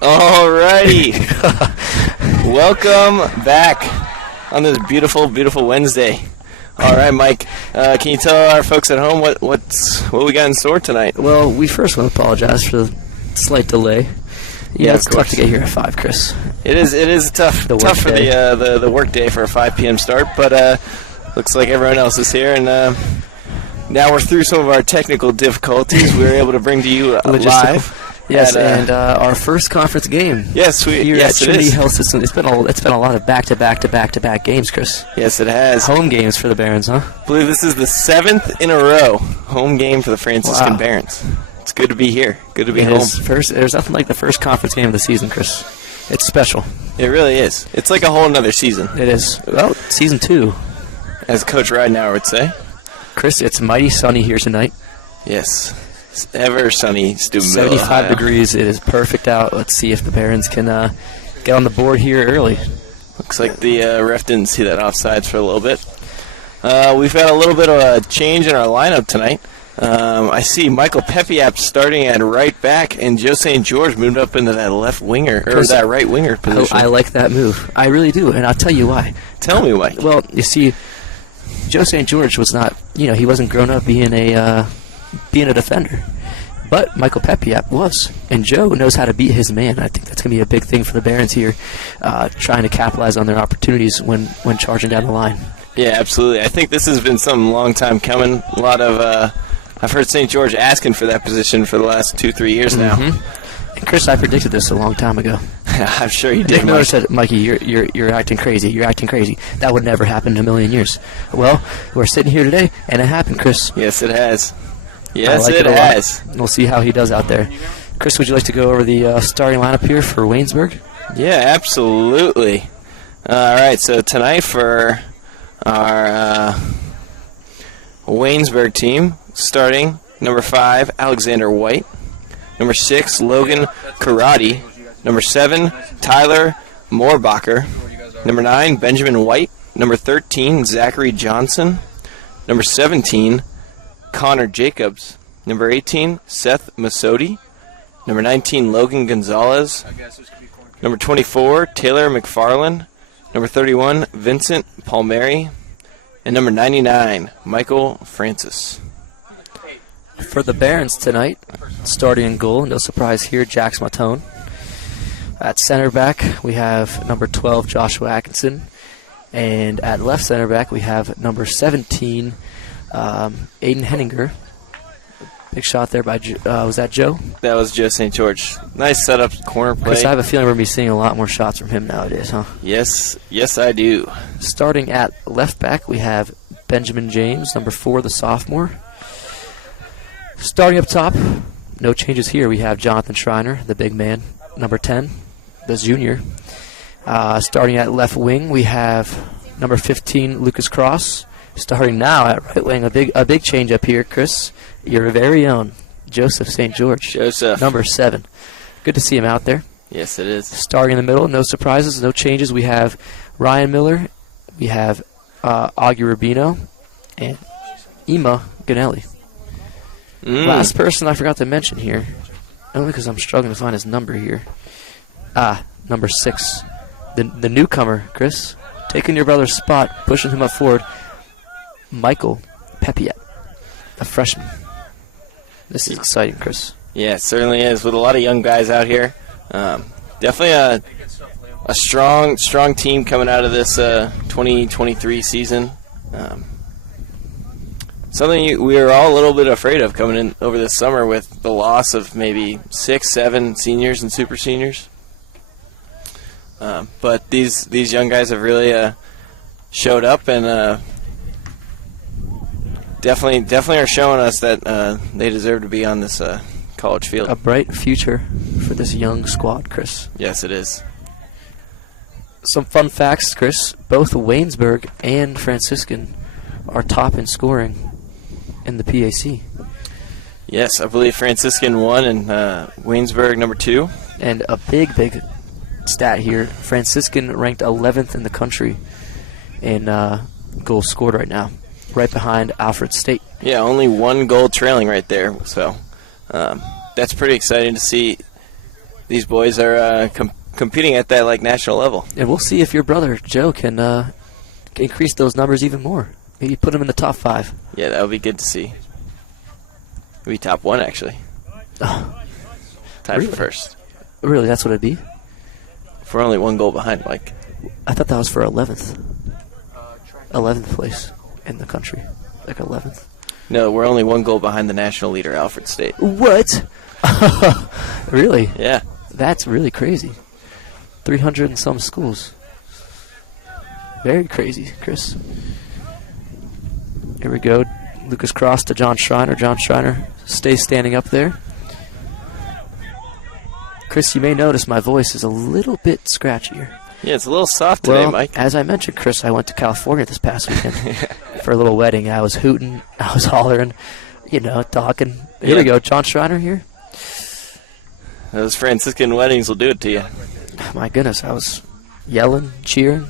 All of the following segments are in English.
Alrighty. Welcome back on this beautiful, beautiful Wednesday. All right, Mike, can you tell our folks at home what we got in store tonight? Well, we first want to apologize for the slight delay. Yeah, it's tough to get here at 5, Chris. It is tough for the work day for a 5 p.m. start, but looks like everyone else is here, and now we're through some of our technical difficulties. We were able to bring to you live. Yes, and our first conference game. Yes, here at Trinity Health System. It's been a lot of back-to-back games, Chris. Yes, it has. Home games for the Barons, huh? I believe this is the 7th in a row home game for the Franciscan Barons. It's good to be here. Good to be home. There's nothing like the first conference game of the season, Chris. It's special. It really is. It's like a whole nother season. It is. Well, season 2. As Coach Ridenauer would say. Chris, it's mighty sunny here tonight. Yes. It's ever sunny, Steubenville, 75 Ohio. degrees. It is perfect out. Let's see if the Barons can get on the board here early. Looks like the ref didn't see that offsides for a little bit. We've got a little bit of a change in our lineup tonight. I see Michael Pepiap starting at right back, and Joe St. George moved up into that left winger, or that right winger position. I like that move. I really do, and I'll tell you why. Tell me why. Well, you see, Joe St. George was not, he wasn't grown up being a defender. But Michael Pepiap was, and Joe knows how to beat his man. I think that's going to be a big thing for the Barons here, trying to capitalize on their opportunities when charging down the line. Yeah, absolutely. I think this has been some long time coming. A lot of, I've heard St. George asking for that position for the last 2-3 years now. And Chris, I predicted this a long time ago. I'm sure you did. I said, Mikey, you're acting crazy. You're acting crazy. That would never happen in a million years. Well, we're sitting here today, and it happened, Chris. Yes, it has. Yes, it has. We'll see how he does out there. Chris, would you like to go over the starting lineup here for Waynesburg? Yeah, absolutely. All right, so tonight for our Waynesburg team, starting number 5, Alexander White. Number 6, Logan Karate. Number 7, Tyler Moorbacher. Number 9, Benjamin White. Number 13, Zachary Johnson. Number 17, Connor Jacobs. Number 18, Seth Masodi. Number 19, Logan Gonzalez. Number 24, Taylor McFarland. Number 31, Vincent Palmieri. And number 99, Michael Francis. For the Barons tonight, starting in goal, no surprise here, Jax Matone. At center back, we have number 12, Joshua Atkinson. And at left center back, we have number 17, Aiden Henninger. Big shot there by, was that Joe? That was Joe St. George. Nice setup, corner play. Chris, I have a feeling we're going to be seeing a lot more shots from him nowadays, huh? Yes, I do. Starting at left back, we have Benjamin James, number 4, the sophomore. Starting up top, no changes here. We have Jonathan Schreiner, the big man, number 10, the junior. Starting at left wing, we have number 15, Lucas Cross. Starting now at right wing, a big change up here, Chris. Your very own Joseph St. George. Joseph. Number 7. Good to see him out there. Yes, it is. Starting in the middle, no surprises, no changes. We have Ryan Miller, we have Augie Rubino, and Ema Ganelli. Last person I forgot to mention here, only because I'm struggling to find his number here. Number 6. The newcomer, Chris, taking your brother's spot, pushing him up forward, Michael Pepiat, a freshman. This is exciting, Chris. Yeah, it certainly is, with a lot of young guys out here. Definitely a strong team coming out of this 2023 season. Something we were all a little bit afraid of coming in over this summer with the loss of maybe 6-7 seniors and super seniors. But these young guys have really showed up and definitely are showing us that they deserve to be on this college field. A bright future for this young squad, Chris. Yes, it is. Some fun facts, Chris. Both Waynesburg and Franciscan are top in scoring in the PAC. Yes, I believe Franciscan 1 and Waynesburg number 2. And a big stat here. Franciscan ranked 11th in the country in goals scored right now, right behind Alfred State. Yeah, only 1 goal trailing right there. So that's pretty exciting to see these boys are competing at that like national level. And we'll see if your brother Joe can increase those numbers even more. Maybe put him in the top 5. Yeah, that would be good to see. Maybe top 1 actually. Oh, Tied really? for first. Really, that's what it'd be? If we're only 1 goal behind, Mike. I thought that was for 11th. 11th place in the country. Like 11th. No, we're only 1 goal behind the national leader, Alfred State. What? Really? Yeah. That's really crazy. 300 and some schools. Very crazy, Chris. Here we go. Lucas Cross to John Schreiner. John Schreiner stays standing up there. Chris, you may notice my voice is a little bit scratchier. Yeah, it's a little soft today, Well, Mike. as I mentioned, Chris, I went to California this past weekend for a little wedding. I was hooting, I was hollering, talking. Here we go, John Schreiner here. Those Franciscan weddings will do it to you. My goodness, I was yelling, cheering.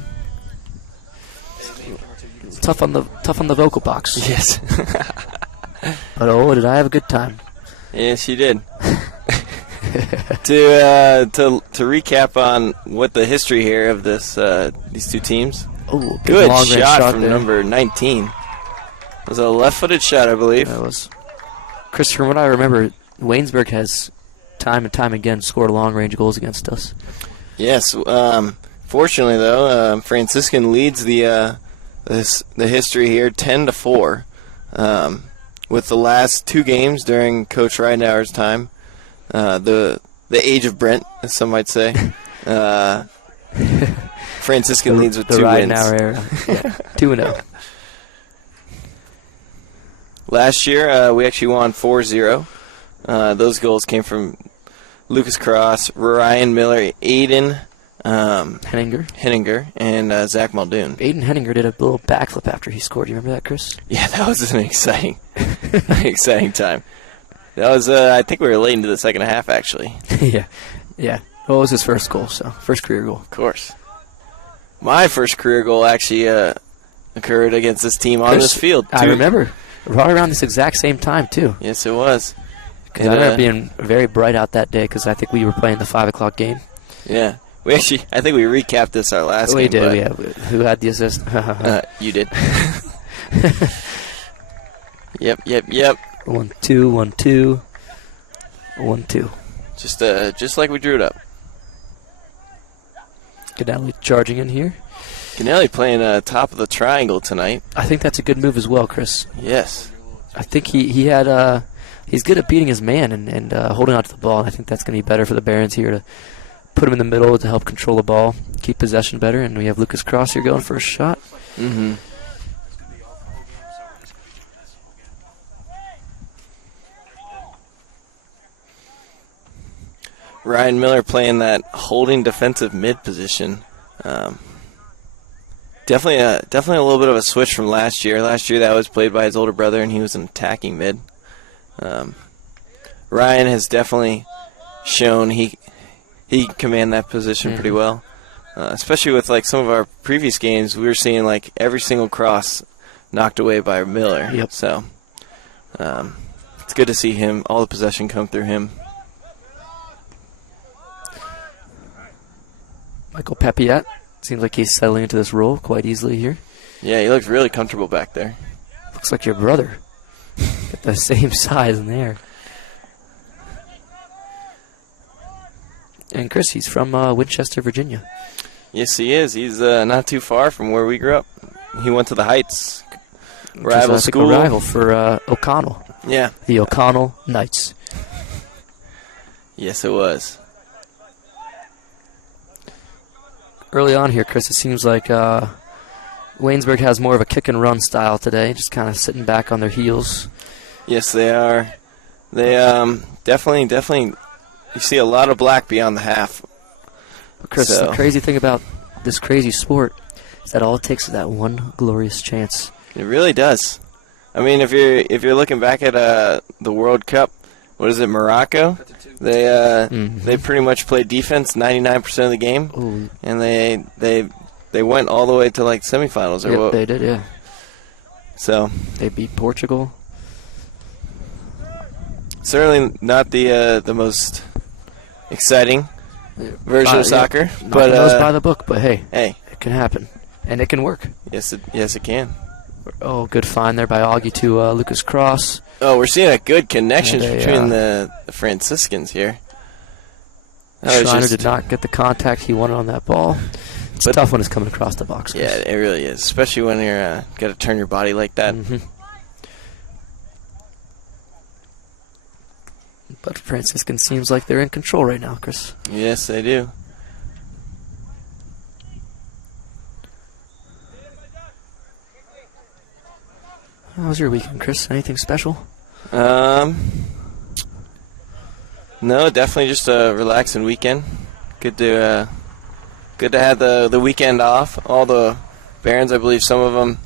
Tough on the vocal box. Yes. But oh, did I have a good time. Yes, you did. To recap on what the history here of these two teams. Oh, Good long-range shot from there. number 19. It was a left-footed shot, I believe. That was. Chris, from what I remember, Waynesburg has time and time again scored long-range goals against us. Yes. Fortunately, though, Franciscan leads the history here 10-4. With the last 2 games during Coach Ridenauer's time, the age of Brent, as some might say, Franciscan leads with 2 wins. The Ridenauer era. Yeah, 2-0. Last year, we actually won 4-0. Those goals came from Lucas Cross, Ryan Miller, Aiden Henninger, and Zach Muldoon. Aiden Henninger did a little backflip after he scored. You remember that, Chris? Yeah, that was an exciting time. That was, I think we were late into the second half, actually. Yeah. Well, it was his first goal, so first career goal. Of course. My first career goal actually occurred against this team on this field. I remember. Right around this exact same time, too. Yes, it was. Because I remember being very bright out that day because I think we were playing the 5 o'clock game. Yeah. I think we recapped this our last game. We did, yeah. Who had the assist? You did. Yep. 1-2, 1-2, 1-2. Just like we drew it up. Ganelli charging in here. Ganelli playing top of the triangle tonight. I think that's a good move as well, Chris. Yes. I think he had he's good at beating his man and holding on to the ball. And I think that's going to be better for the Barons here to put him in the middle to help control the ball, keep possession better. And we have Lucas Cross here going for a shot. Mm-hmm. Ryan Miller playing that holding defensive mid position. Definitely a little bit of a switch from last year. Last year that was played by his older brother, and he was an attacking mid. Ryan has definitely shown he can command that position pretty well. Especially with like some of our previous games, we were seeing like every single cross knocked away by Miller. Yep. So it's good to see him, all the possession come through him. Michael Papiat seems like he's settling into this role quite easily here. Yeah, he looks really comfortable back there. Looks like your brother. Got the same size in there. And Chris, he's from Winchester, Virginia. Yes, he is. He's not too far from where we grew up. He went to the Heights rival school. A rival for O'Connell. Yeah. The O'Connell Knights. Yes, it was. Early on here, Chris, it seems like Waynesburg has more of a kick-and-run style today, just kind of sitting back on their heels. Yes, they are. They definitely, you see a lot of black beyond the half. But Chris, the crazy thing about this crazy sport is that all it takes is that one glorious chance. It really does. I mean, if you're looking back at the World Cup, what is it, Morocco? They pretty much played defense 99% of the game. Ooh. And they went all the way to like semifinals or yep, what? They did, yeah. So they beat Portugal. Certainly not the most exciting version of soccer. But knows by the book, but hey, it can happen. And it can work. Yes, it can. Oh, good find there by Augie to Lucas Cross. Oh, we're seeing a good connection between the Franciscans here. Schreiner did not get the contact he wanted on that ball. It's tough when it's coming across the box. Yeah, it really is, especially when you're got to turn your body like that. But Franciscan seems like they're in control right now, Chris. Yes, they do. How was your weekend, Chris? Anything special? No, definitely just a relaxing weekend. Good to have the weekend off. All the Barons, I believe some of them.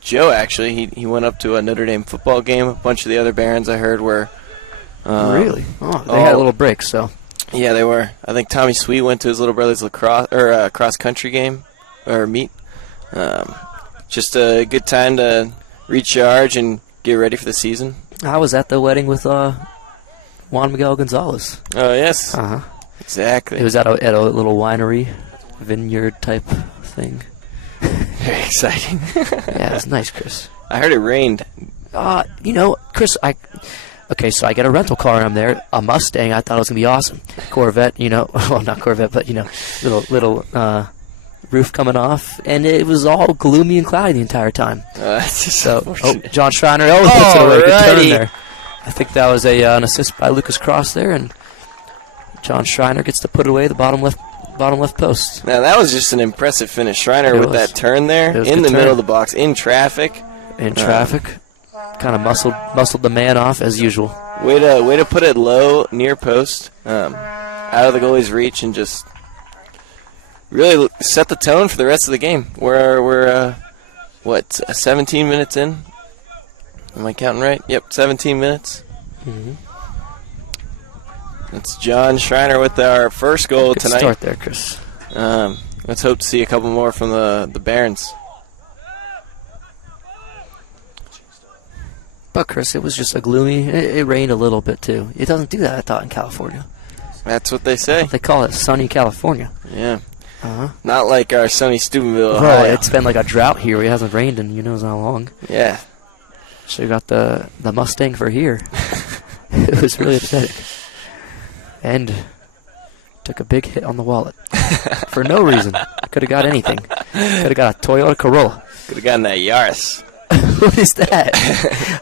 Joe actually, he went up to a Notre Dame football game. A bunch of the other Barons I heard were. Really? Oh, they had a little break, so. Yeah, they were. I think Tommy Sweet went to his little brother's lacrosse or cross country game or meet. Just a good time to recharge and get ready for the season. I was at the wedding with Juan Miguel Gonzalez. Oh, yes. Uh-huh. Exactly. It was at a little winery, vineyard type thing. Very exciting. Yeah, it was nice, Chris. I heard it rained. Chris, okay, so I get a rental car and I'm there, a Mustang. I thought it was going to be awesome. Corvette, well, not Corvette, but, little roof coming off, and it was all gloomy and cloudy the entire time. John Schreiner, puts it away. Good turn there. I think that was an assist by Lucas Cross there, and John Schreiner gets to put it away the bottom left post. Now that was just an impressive finish. Schreiner with that turn there in the middle of the box, in traffic. Kind of muscled the man off as usual. Way to put it low, near post, out of the goalie's reach, and just really set the tone for the rest of the game. We're 17 minutes in? Am I counting right? Yep, 17 minutes. Mm-hmm. That's John Schreiner with our first goal Good tonight. Start there, Chris. Let's hope to see a couple more from the Barons. But, Chris, it was just a gloomy. It rained a little bit, too. It doesn't do that, I thought, in California. That's what they say. They call it sunny California. Yeah. Uh-huh. Not like our sunny Steubenville, Ohio. Ohio. It's been like a drought here. It hasn't rained in knows how long. Yeah. So you got the Mustang for here. It was really upsetting. And took a big hit on the wallet. For no reason. Could have got anything. Could have got a Toyota Corolla. Could have gotten that Yaris. What is that?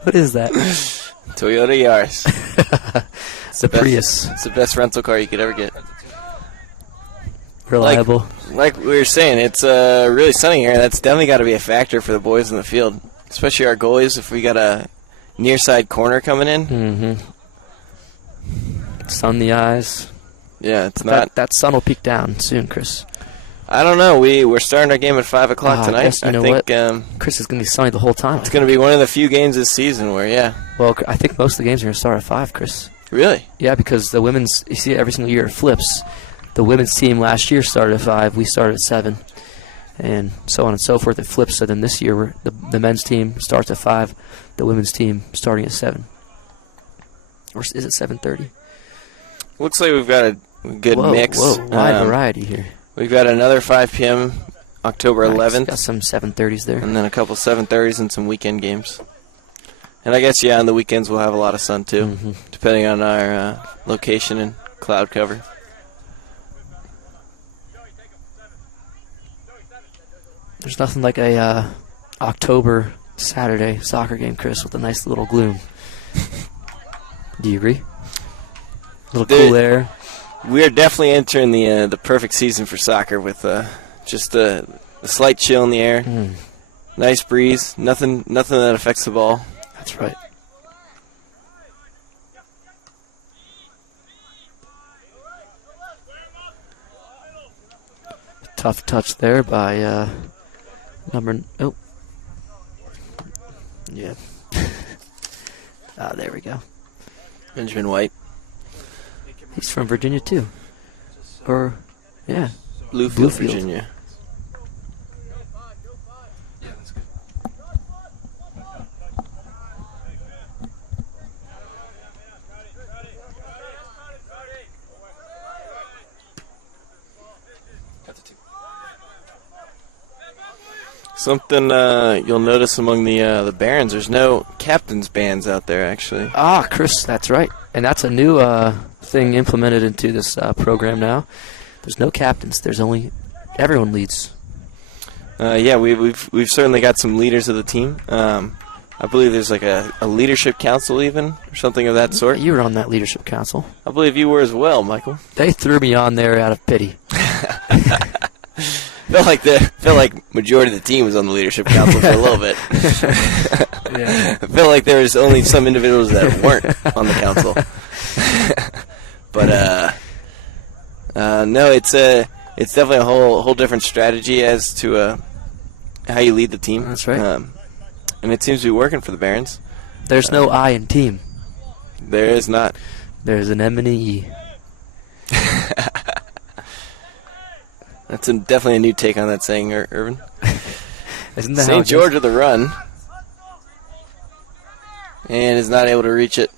What is that? Toyota Yaris. It's a Prius. It's the best rental car you could ever get. Reliable. Like we were saying, it's really sunny here. That's definitely got to be a factor for the boys in the field, especially our goalies. If we got a near side corner coming in, sun the eyes. Yeah, it's not. That sun will peak down soon, Chris. I don't know. We're starting our game at 5 o'clock tonight. I think Chris is going to be sunny the whole time. It's going to be one of the few games this season where, Well, I think most of the games are going to start at 5, Chris. Really? Yeah, because the women's, you see every single year it flips. The women's team last year started at 5. We started at 7. And so on and so forth. It flips. So then this year, the men's team starts at 5. The women's team starting at 7. Or is it 7:30? Looks like we've got a good mix. Wide variety here. We've got another 5 p.m. October 11th. Got some 7:30s there. And then a couple 7:30s and some weekend games. And I guess, on the weekends we'll have a lot of sun, too, depending on our location and cloud cover. There's nothing like a October Saturday soccer game, Chris, with a nice little gloom. Do you agree? A little cool air. We are definitely entering the perfect season for soccer with just a slight chill in the air, nice breeze, nothing that affects the ball. That's right. Tough touch there by there we go. Benjamin White. He's from Virginia too. Bluefield, Virginia. Something you'll notice among the Barons, there's no captain's bands out there, actually. Ah, Chris, that's right. And that's a new thing implemented into this program now. There's no captains. There's only everyone leads. Yeah, we've certainly got some leaders of the team. I believe there's like a leadership council even, or something of that sort. You were on that leadership council. I believe you were as well, Michael. They threw me on there out of pity. Felt like majority of the team was on the leadership council for a little bit. Yeah. I felt like there was only some individuals that weren't on the council. But no, it's definitely a whole different strategy as to how you lead the team. That's right. And it seems to be working for the Barons. There's no I in team. There is not. There's an M and an E. That's definitely a new take on that saying, Irvin. Isn't that St. George with a run. And is not able to reach it.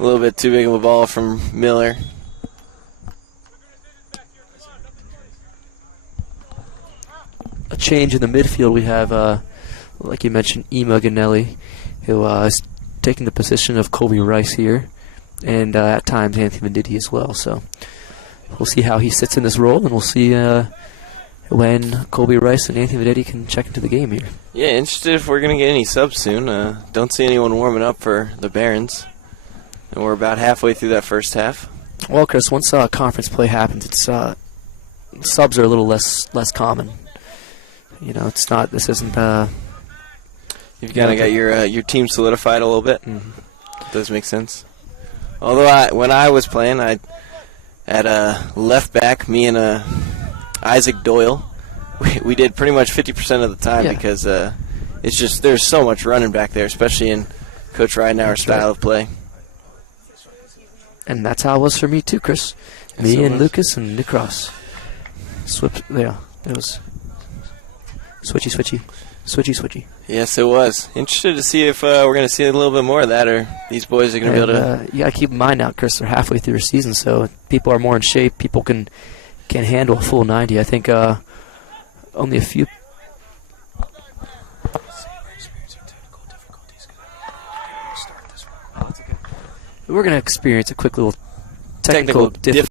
A little bit too big of a ball from Miller. A change in the midfield. We have, like you mentioned, Ema Ganelli, who is taking the position of Colby Rice here. And at times Anthony Venditti as well. So we'll see how he sits in this role, and we'll see when Colby Rice and Anthony Venditti can check into the game here. Yeah, interested if we're going to get any subs soon. Don't see anyone warming up for the Barons. And we're about halfway through that first half. Well, Chris, once conference play happens, it's subs are a little less common. You know, it's not. This isn't. You've kind of got your team solidified a little bit. Mm-hmm. It does make sense. Although when I was playing, I at left back, me and Isaac Doyle, we did pretty much 50% of the time because it's just there's so much running back there, especially in Coach Ridenauer's style of play. And that's how it was for me too, Chris. Me and Lucas and Nick Ross. Yeah, it was switchy. Yes, it was. Interested to see if we're going to see a little bit more of that, or these boys are going to be able to. You got to keep in mind now, Chris, they're halfway through their season, so people are more in shape. People can handle a full 90. I think only a few. We're going to experience a quick little technical difficulty.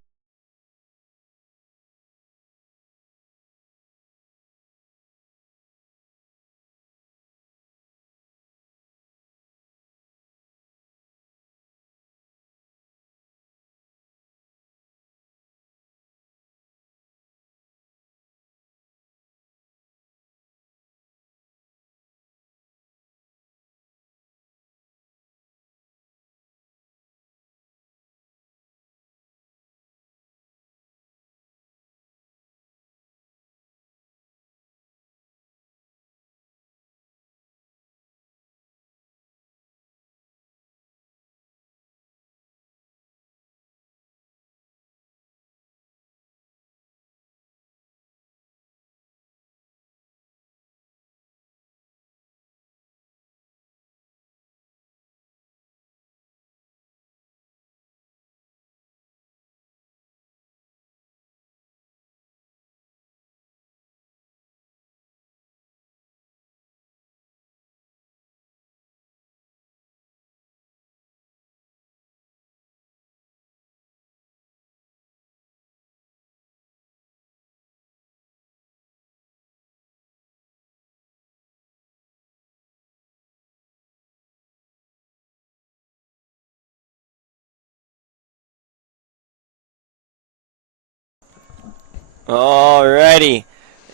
Alrighty,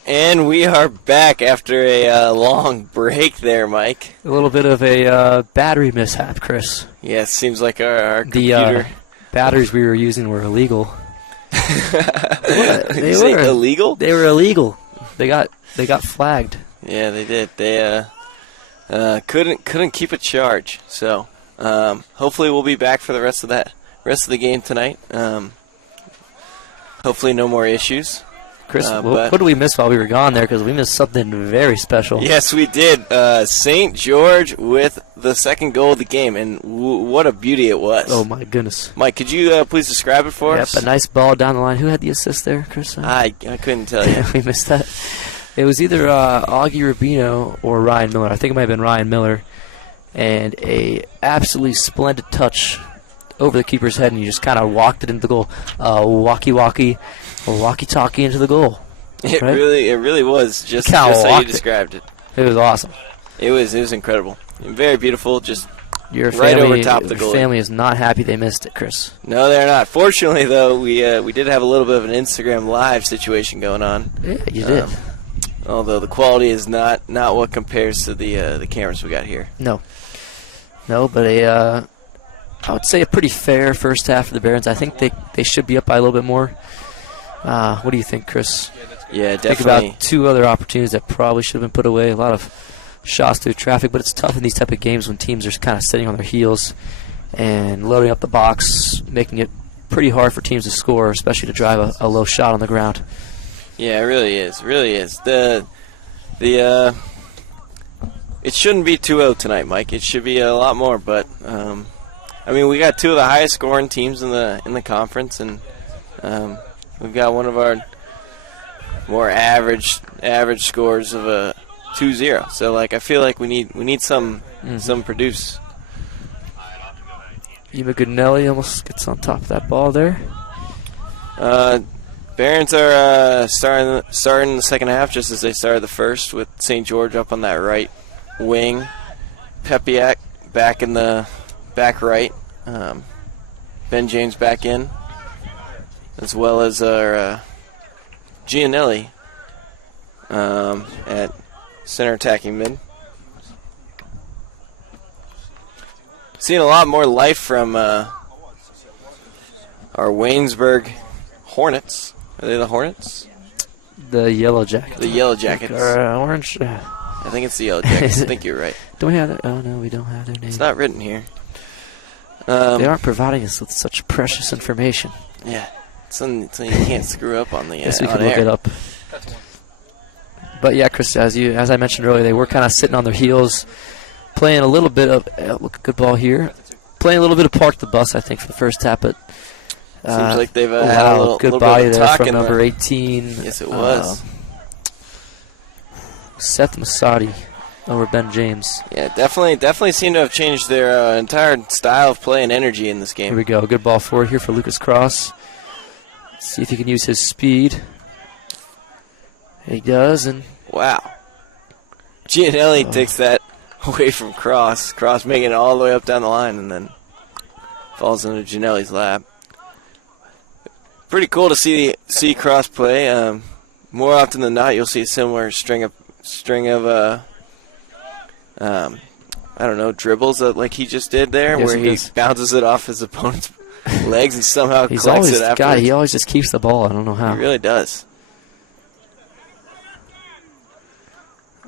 and we are back after a long break there, Mike. A little bit of a battery mishap, Chris. Yeah, it seems like our computer. The batteries we were using were illegal. They were illegal? They were illegal. They got flagged. Yeah, they did. They couldn't keep a charge. So hopefully we'll be back for the rest of the game tonight. Hopefully no more issues. Chris, what did we miss while we were gone there? Because we missed something very special. Yes, we did. St. George with the second goal of the game, and what a beauty it was. Oh, my goodness. Mike, could you please describe it for us? Yep, a nice ball down the line. Who had the assist there, Chris? I couldn't tell you. We missed that. It was either Augie Rubino or Ryan Miller. I think it might have been Ryan Miller. And a absolutely splendid touch over the keeper's head, and he just kind of walked it into the goal. Walkie-talkie into the goal. It right? really was just how you described it. It was awesome. It was incredible. Very beautiful, just Your right family, over top of the goalie. Your family is not happy they missed it, Chris. No, they're not. Fortunately, though, we did have a little bit of an Instagram Live situation going on. Yeah, you did. Although the quality is not what compares to the cameras we got here. No, but I would say a pretty fair first half for the Barons. I think they should be up by a little bit more. What do you think, Chris? Yeah, definitely. Think about two other opportunities that probably should have been put away. A lot of shots through traffic, but it's tough in these type of games when teams are kind of sitting on their heels and loading up the box, making it pretty hard for teams to score, especially to drive a low shot on the ground. Yeah, it really is. Really is. It shouldn't be 2-0 tonight, Mike. It should be a lot more. But I mean, we got two of the highest scoring teams in the conference, and we've got one of our more average scores of a 2-0. So like, I feel like we need some produce. Ema Goodnelli almost gets on top of that ball there. Barons are starting the second half just as they started the first, with St. George up on that right wing. Pepiak back in the back right. Ben James back in, as well as our Gianelli at center attacking mid. Seeing a lot more life from our Waynesburg Hornets. Are they the Hornets? The Yellow Jackets. The Yellow Jackets. Or orange. I think it's the Yellow Jackets. I think you're right. Don't we have their? Oh no, we don't have their name. It's not written here. They aren't providing us with such precious information. Yeah, something you can't screw up on the Guess we on can look air. it up. But yeah, Chris, as I mentioned earlier, they were kind of sitting on their heels, playing a little bit of look, a good ball here, playing a little bit of park the bus, I think, for the first half. But seems like they've had a good little body bit of there talk from in number 18. Yes, it was. Seth Masadi over Ben James. Yeah, definitely seem to have changed their entire style of play and energy in this game. Here we go. Good ball forward here for Lucas Cross. See if he can use his speed. He does, and wow. Gianelli takes that away from Cross. Cross making it all the way up down the line and then falls into Gianelli's lap. Pretty cool to see Cross play. More often than not, you'll see a similar string of I don't know, dribbles like he just did there, where he bounces it off his opponent's legs and somehow collects it after. He always just keeps the ball. I don't know how. He really does.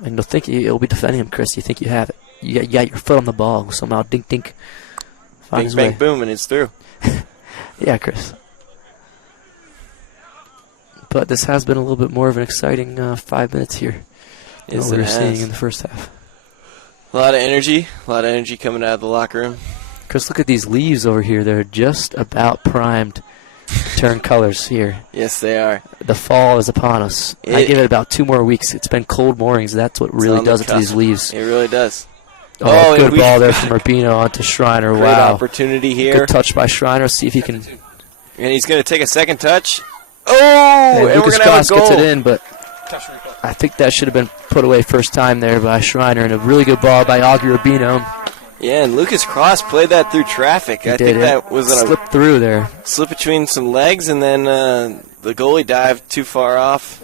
And you'll think you'll be defending him, Chris. You think you have it. You got your foot on the ball. Somehow, dink, dink. Bing, bang, boom, and it's through. Yeah, Chris. But this has been a little bit more of an exciting 5 minutes here than what we were seeing in the first half. A lot of energy coming out of the locker room. Chris, look at these leaves over here. They're just about primed to turn colors here. Yes, they are. The fall is upon us. I give it about 2 more weeks. It's been cold mornings. That's what really does it to these leaves. It really does. Oh, good ball there from Rubino onto Schreiner. Great opportunity here. Good touch by Schreiner. See if he can. And he's going to take a second touch. Oh, and Lucas we're going to have a goal. Cross gets it in, but I think that should have been put away first time there by Schreiner, and a really good ball by Augie Rubino. Yeah, and Lucas Cross played that through traffic. I think that was a slip through there. Slip between some legs, and then the goalie dived too far off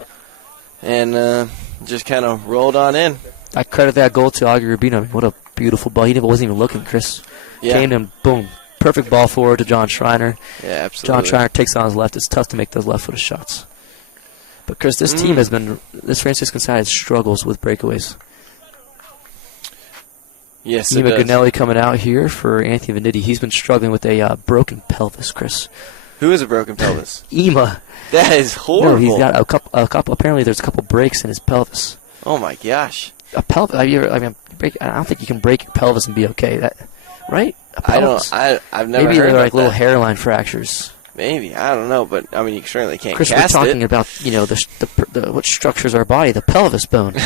and just kind of rolled on in. I credit that goal to Augie Rubino. I mean, what a beautiful ball. He wasn't even looking, Chris. Yeah. Came in, boom. Perfect ball forward to John Schreiner. Yeah, absolutely. John Schreiner takes on his left. It's tough to make those left-footed shots. But, Chris, this team has been, this Franciscan side struggles with breakaways. Yes, Ema Goodnelli coming out here for Anthony Venditti. He's been struggling with a broken pelvis, Chris. Who has a broken pelvis? Ema. That is horrible. No, he's got a couple. Apparently, there's a couple breaks in his pelvis. Oh my gosh. A pelvis. I don't think you can break your pelvis and be okay. That, right? I've never Maybe heard they're about like little that. hairline fractures. Maybe. I don't know, but, I mean, you certainly can't Chris, cast we're talking it. about, what structures our body, the pelvis bone.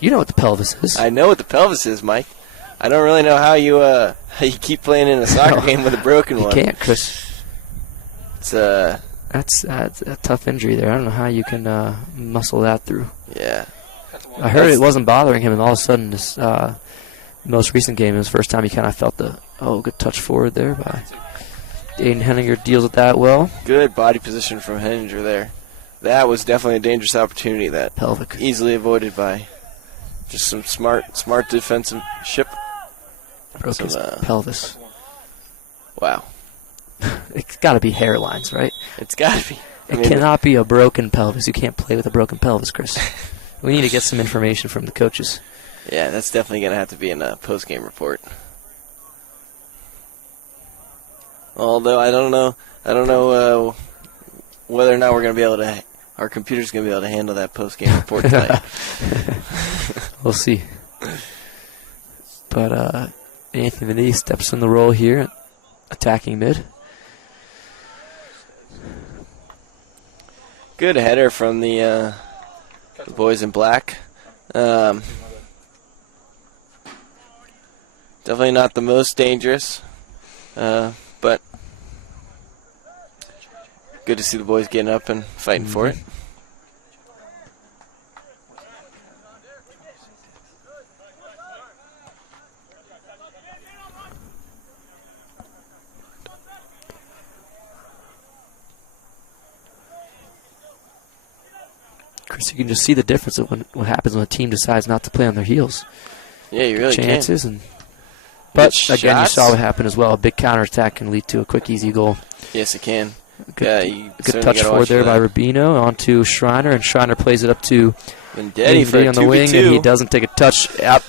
You know what the pelvis is. I know what the pelvis is, Mike. I don't really know how you keep playing in a soccer game with a broken one. You can't, Chris. It's That's a tough injury there. I don't know how you can muscle that through. Yeah. I heard it wasn't bothering him, and all of a sudden, this most recent game, it was the first time he kind of felt good touch forward there by Aiden Henninger. Deals with that well. Good body position from Henninger there. That was definitely a dangerous opportunity that Pelvic. Easily avoided by just some smart defensive-ship. Broke his pelvis. Wow. It's got to be hairlines, right? It's got to be. It cannot be a broken pelvis. You can't play with a broken pelvis, Chris. We need to get some information from the coaches. Yeah, that's definitely going to have to be in a post-game report. Although I don't know whether or not we're going to be able to, our computer's going to be able to handle that post-game report tonight. We'll see. But Anthony Vanille steps in the role here, attacking mid. Good header from the boys in black. Definitely not the most dangerous, but good to see the boys getting up and fighting for it. Chris, you can just see the difference of what happens when a team decides not to play on their heels. Yeah, you really chances can. But again, you saw what happened as well. A big counterattack can lead to a quick, easy goal. Yes, it can. Good touch forward there by Rubino onto Schreiner, and Schreiner plays it up to Vendetti on the wing, and he doesn't take a touch. Yep,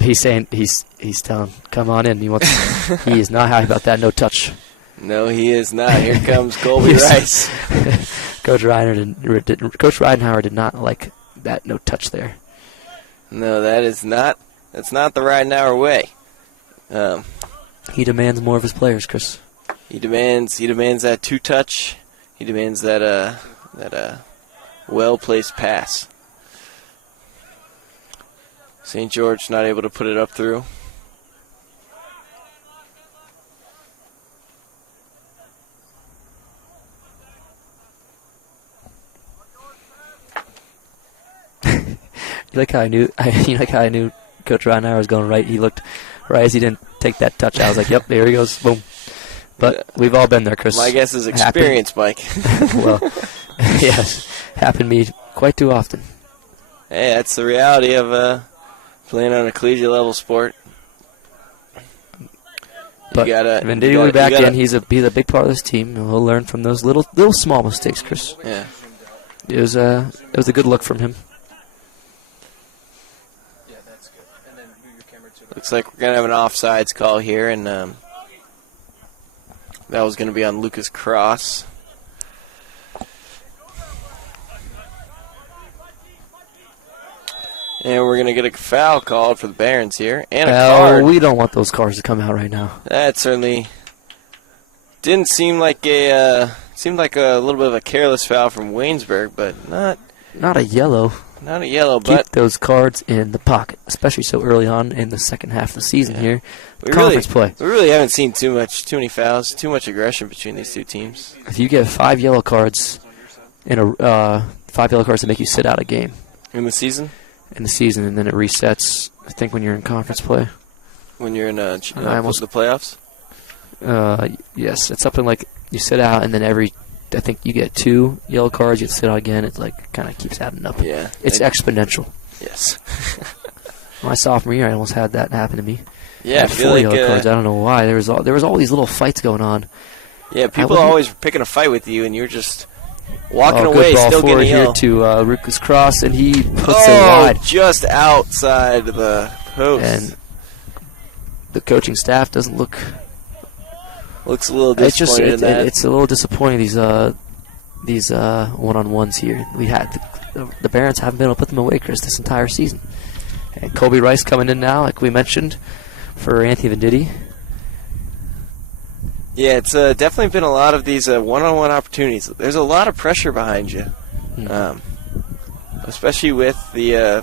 he's saying he's telling, come on in. He is not happy about that no touch. No, he is not. Here comes Colby Rice. Coach Ridenhour did not like that no touch there. No, that's not the Ridenhour way. He demands more of his players, Chris. He demands that two touch. He demands that well placed pass. St. George not able to put it up through. You like how I knew Coach Ridenhour was going right. He looked right as he didn't take that touch. I was like, yep, there he goes, boom. But we've all been there, Chris. My guess is experience, Mike. Well, yes, happened to me quite too often. Hey, that's the reality of playing on a collegiate level sport. But Venditti will be back in. He's a big part of this team, and he'll learn from those little small mistakes, Chris. Yeah, it was a good look from him. Looks like we're going to have an offsides call here, and that was going to be on Lucas Cross. And we're going to get a foul called for the Barons here, and a card. We don't want those cards to come out right now. That certainly didn't seem like seemed like a little bit of a careless foul from Waynesburg, but not a yellow. Not a yellow, Keep but those cards in the pocket, especially so early on in the second half of the season here. Conference play. We really haven't seen too many fouls, too much aggression between these two teams. If you get 5 yellow cards in 5 yellow cards to make you sit out a game in the season, and then it resets. I think when you're in conference play, when you're in the playoffs. Yes, it's something like you sit out, and then I think you get 2 yellow cards, you sit out again. It kind of keeps adding up. Yeah, it's exponential. Yes. My sophomore year, I almost had that happen to me. Yeah, I had 4 yellow cards. I don't know why. There was all these little fights going on. Yeah, people always picking a fight with you, and you're just walking away, good ball still forward getting here yellow. To Lucas Cross, and he puts it wide, just outside the post. And the coaching staff doesn't looks a little disappointed in that. It's a little disappointing, these one-on-ones here. We had the Barons haven't been able to put them away, Chris, this entire season. And Colby Rice coming in now, like we mentioned, for Anthony Venditti. Yeah, it's definitely been a lot of these one-on-one opportunities. There's a lot of pressure behind you, especially with the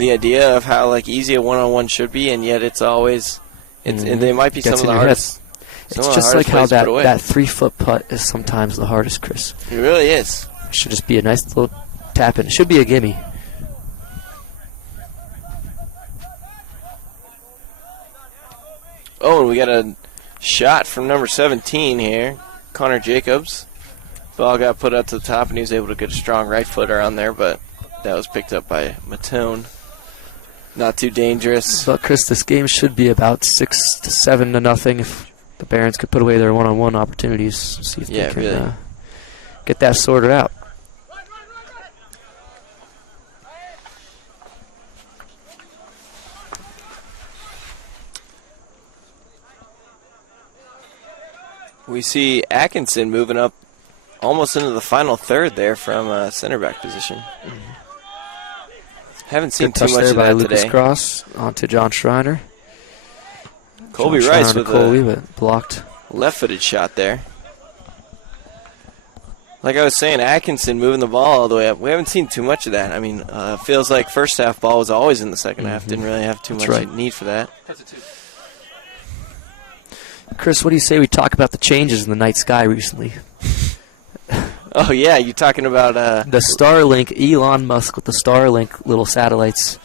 idea of how like easy a one-on-one should be, and yet it's always they might be some of the hardest. It's just like how that 3-foot putt is sometimes the hardest, Chris. It really is. It should just be a nice little tap in. It should be a gimme. Oh, and we got a shot from number 17 here, Connor Jacobs. Ball got put up to the top, and he was able to get a strong right footer on there, but that was picked up by Matone. Not too dangerous. But Chris, this game should be about 6 to 7 to nothing. If the Barons could put away their one-on-one opportunities, see if they can get that sorted out. We see Atkinson moving up almost into the final third there from center back position. Haven't seen too much of that Lucas today. Cross onto John Schreiner. Colby Rice with a blocked left-footed shot there. Like I was saying, Atkinson moving the ball all the way up. We haven't seen too much of that. I mean, feels like first half ball was always in the second half. Didn't really have too much need for that. Chris, what do you say we talk about the changes in the night sky recently? Oh, yeah, you're talking about the Starlink, Elon Musk with the Starlink little satellites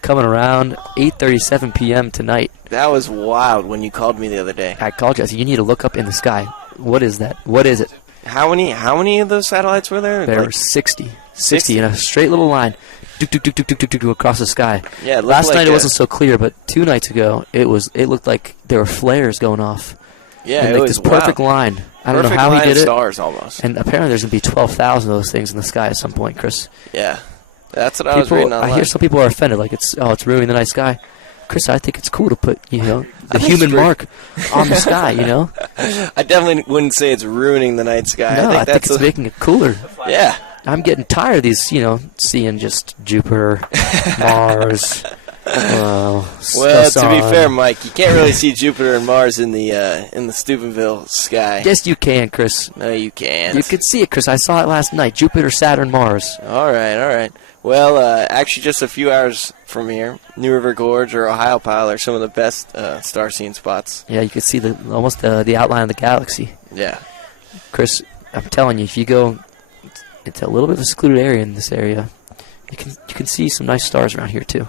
coming around 8:37 p.m. tonight. That was wild when you called me the other day. I called you. I said, you need to look up in the sky. What is that? What is it? How many of those satellites were there? There were 60. 60 in a straight little line. Across the sky. Yeah, last night it wasn't so clear, but 2 nights ago it looked like there were flares going off. Yeah, and it like was this perfect line. I don't know how he did it. Stars almost. And apparently there's gonna be 12,000 of those things in the sky at some point, Chris. Yeah, that's what I was reading online. I hear some people are offended, like it's ruining the night sky. Chris, I think it's cool to put the human mark on the sky. I definitely wouldn't say it's ruining the night sky. No, I think it's making it cooler. Yeah. I'm getting tired of these, seeing just Jupiter, Mars. Well, to be fair, Mike, you can't really see Jupiter and Mars in the Steubenville sky. Yes, you can, Chris. No, you can't. You can see it, Chris. I saw it last night. Jupiter, Saturn, Mars. All right. Well, actually, just a few hours from here, New River Gorge or Ohio Pile are some of the best star-seeing spots. Yeah, you can see almost the outline of the galaxy. Yeah. Chris, I'm telling you, if you go, it's a little bit of a secluded area in this area. You can see some nice stars around here too.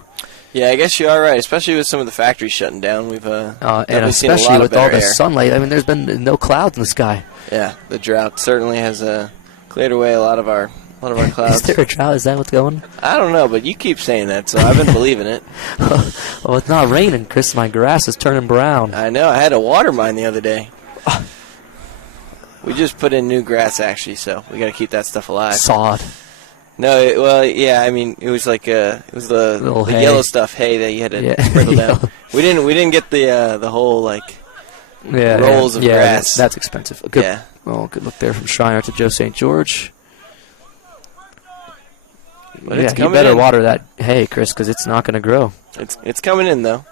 Yeah, I guess you are right, especially with some of the factories shutting down. We've and especially with all the sunlight. I mean, there's been no clouds in the sky. Yeah, the drought certainly has cleared away a lot of our clouds. Is there a drought? Is that what's going? I don't know, but you keep saying that, so I've been believing it. Well, it's not raining, Chris. My grass is turning brown. I know. I had to water mine the other day. We just put in new grass, actually, so we got to keep that stuff alive. Sod. No, I mean, it was like the yellow stuff, hay that you had to sprinkle down. We didn't get the whole rolls of grass. That's expensive. Good look there from Schreiner to Joe St. George. But you better water that hay, Chris, because it's not going to grow. It's coming in though.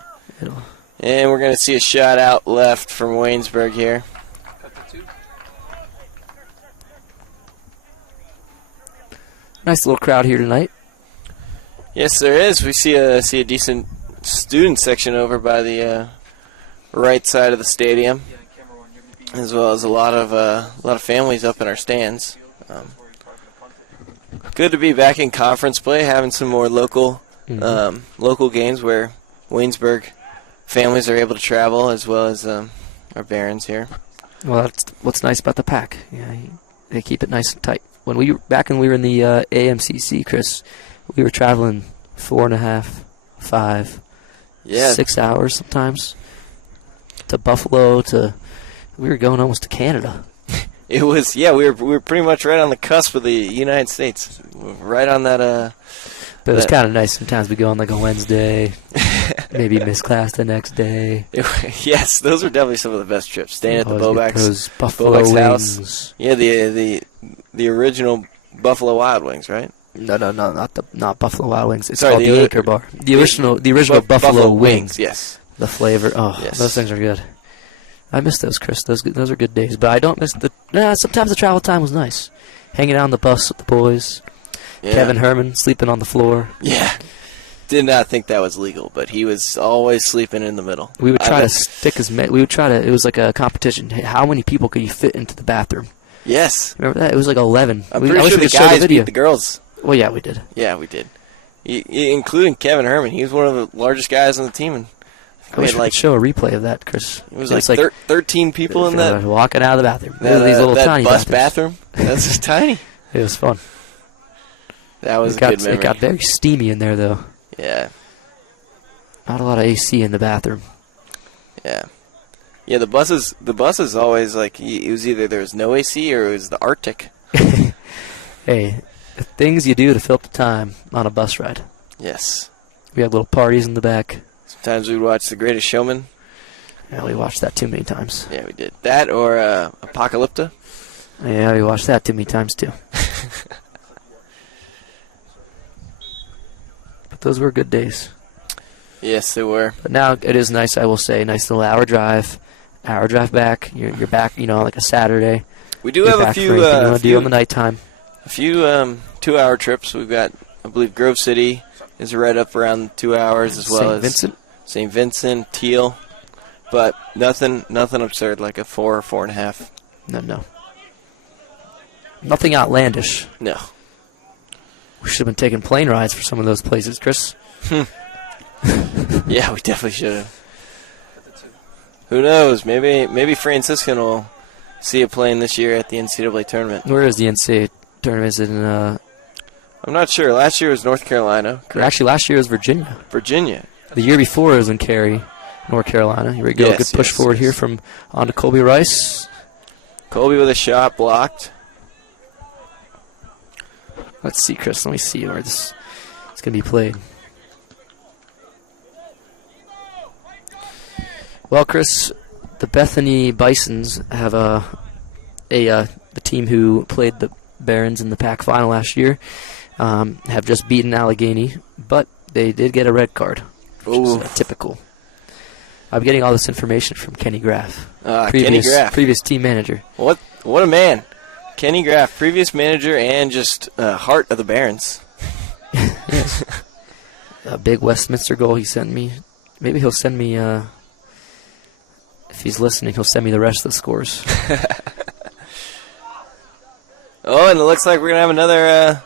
And we're going to see a shot out left from Waynesburg here. Nice little crowd here tonight. Yes, there is. We see a decent student section over by the right side of the stadium, as well as a lot of families up in our stands. Good to be back in conference play, having some more local games where Waynesburg families are able to travel, as well as our Barons here. Well, that's what's nice about the pack. Yeah, they keep it nice and tight. When we were in the AMCC, Chris, we were traveling 4.5, 5, 6 hours sometimes to Buffalo. We were going almost to Canada. It was we were pretty much right on the cusp of the United States, right on that. But it was kind of nice. Sometimes we go on like a Wednesday, maybe miss class the next day. Yes, those were definitely some of the best trips. Staying at the Those Buffalo Wings. House. Yeah, the original Buffalo Wild Wings, right? No, not Buffalo Wild Wings. It's called the Anchor Bar. The original Buffalo Wings. Yes. The flavor. Oh, yes. Those things are good. I miss those, Chris. Those are good days. But I don't miss sometimes the travel time was nice. Hanging out on the bus with the boys. Yeah. Kevin Herman sleeping on the floor. Yeah. Did not think that was legal, but he was always sleeping in the middle. We would try to stick it was like a competition. Hey, how many people could you fit into the bathroom? Yes. Remember that? It was like 11. I'm pretty sure the guys beat the girls. Well, yeah, we did. Yeah, we did. Including Kevin Herman. He was one of the largest guys on the team. And I wish we could show a replay of that, Chris. It was like 13 people in that. Walking out of the bathroom. These little that tiny bus bathroom. That's just tiny. It was fun. That was a good memory. It got very steamy in there, though. Yeah. Not a lot of AC in the bathroom. Yeah. Yeah, the buses always, like, it was either there was no AC or it was the Arctic. Hey, the things you do to fill up the time on a bus ride. Yes. We had little parties in the back. Sometimes we'd watch The Greatest Showman. Yeah, we watched that too many times. Yeah, we did. That or Apocalypto. Yeah, we watched that too many times, too. But those were good days. Yes, they were. But now it is nice, I will say. Nice little hour drive back. You're back, like a Saturday. We do have a few. You want to do on the nighttime? A few 2-hour trips. We've got, I believe, Grove City is right up around 2 hours, as well as St. Vincent, Teal, but nothing absurd like a 4 or 4.5. No. Nothing outlandish. No. We should have been taking plane rides for some of those places, Chris. Yeah, we definitely should have. Who knows? Maybe Franciscan will see a plane this year at the NCAA tournament. Where is the NCAA tournament? Is it in? I'm not sure. Last year was North Carolina. Correct? Actually, last year was Virginia. Virginia. The year before it was in Cary, North Carolina. Here we go. Good push forward here from on to Colby Rice. Colby with a shot blocked. Let's see, Chris. Let me see where this is going to be played. Well, Chris, the Bethany Bisons have the team who played the Barons in the PAC final last year, have just beaten Allegheny, but they did get a red card, which is typical. I'm getting all this information from Kenny Graff, previous team manager. What a man. Kenny Graff, previous manager and just heart of the Barons. Yes. A big Westminster goal he sent me. Maybe he'll send me, if he's listening, he'll send me the rest of the scores. And it looks like we're going to have another...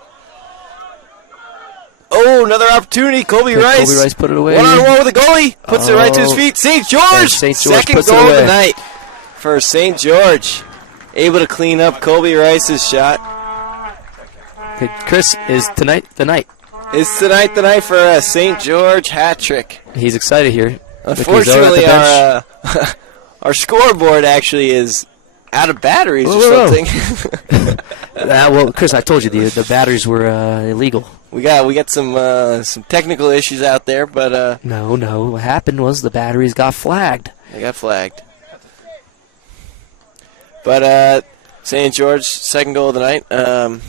another opportunity. Colby Rice. Colby Rice put it away. One-on-one with the goalie. Puts it right to his feet. St. George. Second goal of the night for St. George. Able to clean up Colby Rice's shot. Hey, Chris, is tonight the night? Is tonight the night for a St. George hat trick? He's excited here. Unfortunately, our scoreboard actually is out of batteries or something. Well, Chris, I told you the batteries were illegal. We got some technical issues out there, but no. What happened was the batteries got flagged. They got flagged. But St. George, second goal of the night. I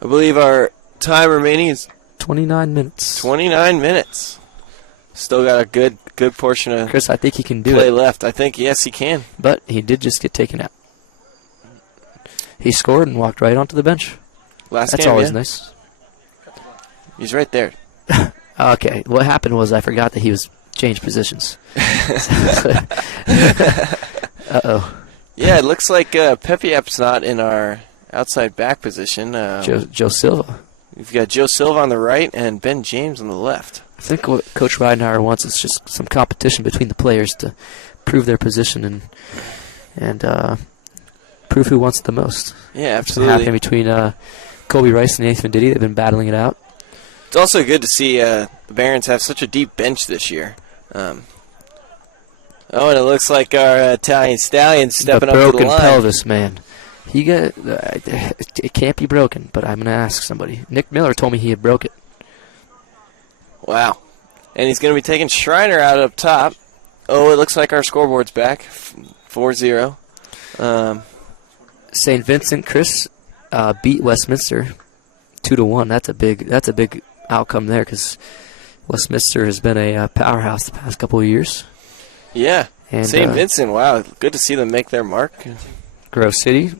believe our time remaining is 29 minutes. 29 minutes. Still got a good portion of Chris, I think he can do play it. left. I think, yes, he can. But he did just get taken out. He scored and walked right onto the bench. That's always nice. He's right there. Okay, what happened was I forgot that he was changed positions. Uh-oh. Yeah, it looks like Pepiap's not in our outside back position. Joe Silva. We've got Joe Silva on the right and Ben James on the left. I think what Coach Ridenhour wants is just some competition between the players to prove their position and prove who wants it the most. Yeah, absolutely. It's been happening between Colby Rice and Nathan Diddy. They've been battling it out. It's also good to see the Barons have such a deep bench this year. And it looks like our Italian stallion stepping up to the line. The broken pelvis, man. It can't be broken, but I'm going to ask somebody. Nick Miller told me he had broke it. Wow. And he's going to be taking Schreiner out up top. It looks like our scoreboard's back. 4-0. St. Vincent, Chris, beat Westminster 2-1. That's a big outcome there because Westminster has been a powerhouse the past couple of years. Yeah, And St. Vincent, wow, good to see them make their mark. Grove City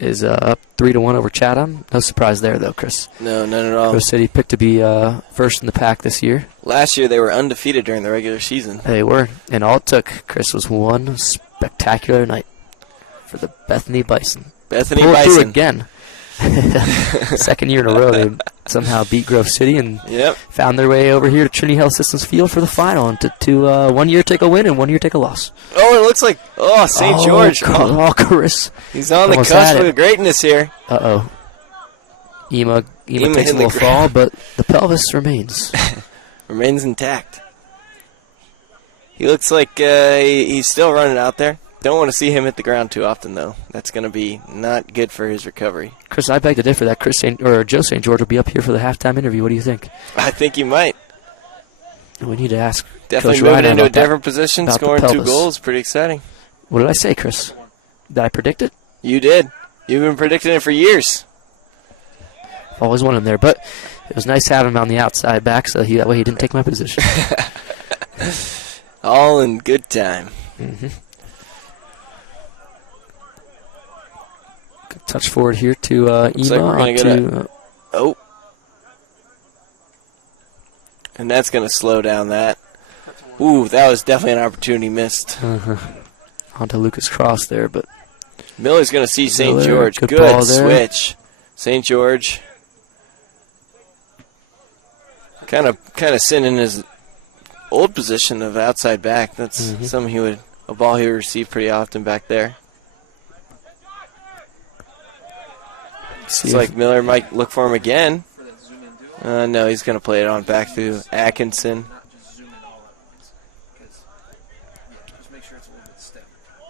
is up 3-1 over Chatham. No surprise there, though, Chris. No, none at all. Grove City picked to be first in the pack this year. Last year they were undefeated during the regular season. They were. And all it took, Chris, was one spectacular night for the Bethany Bison. Bethany Pulled through Bison. again. Second year in a row, they somehow beat Grove City and found their way over here to Trinity Health Systems Field for the final, and to 1 year take a win and 1 year take a loss. Oh, it looks like St. George. Chris. He's on the cusp of greatness here. Uh-oh. Ema takes a little fall, but the pelvis remains. Remains intact. He looks like he's still running out there. Don't want to see him hit the ground too often, though. That's going to be not good for his recovery. Chris, I beg to differ that Joe St. George will be up here for the halftime interview. What do you think? I think he might. We need to ask Definitely Coach moving Ryan into a about different position, scoring 2 goals. Pretty exciting. What did I say, Chris? Did I predict it? You did. You've been predicting it for years. I've always wanted him there, but it was nice having him on the outside back, so that way he didn't take my position. All in good time. Mm-hmm. Good touch forward here to Ema. Looks like we're going to get and that's going to slow down that. Ooh, that was definitely an opportunity missed. Onto Lucas Cross there, but Miller's going to see St. George. Good switch. St. George kind of sitting in his old position of outside back. That's a ball he would receive pretty often back there. It's like Miller might look for him again. No, he's going to play it on back to Atkinson.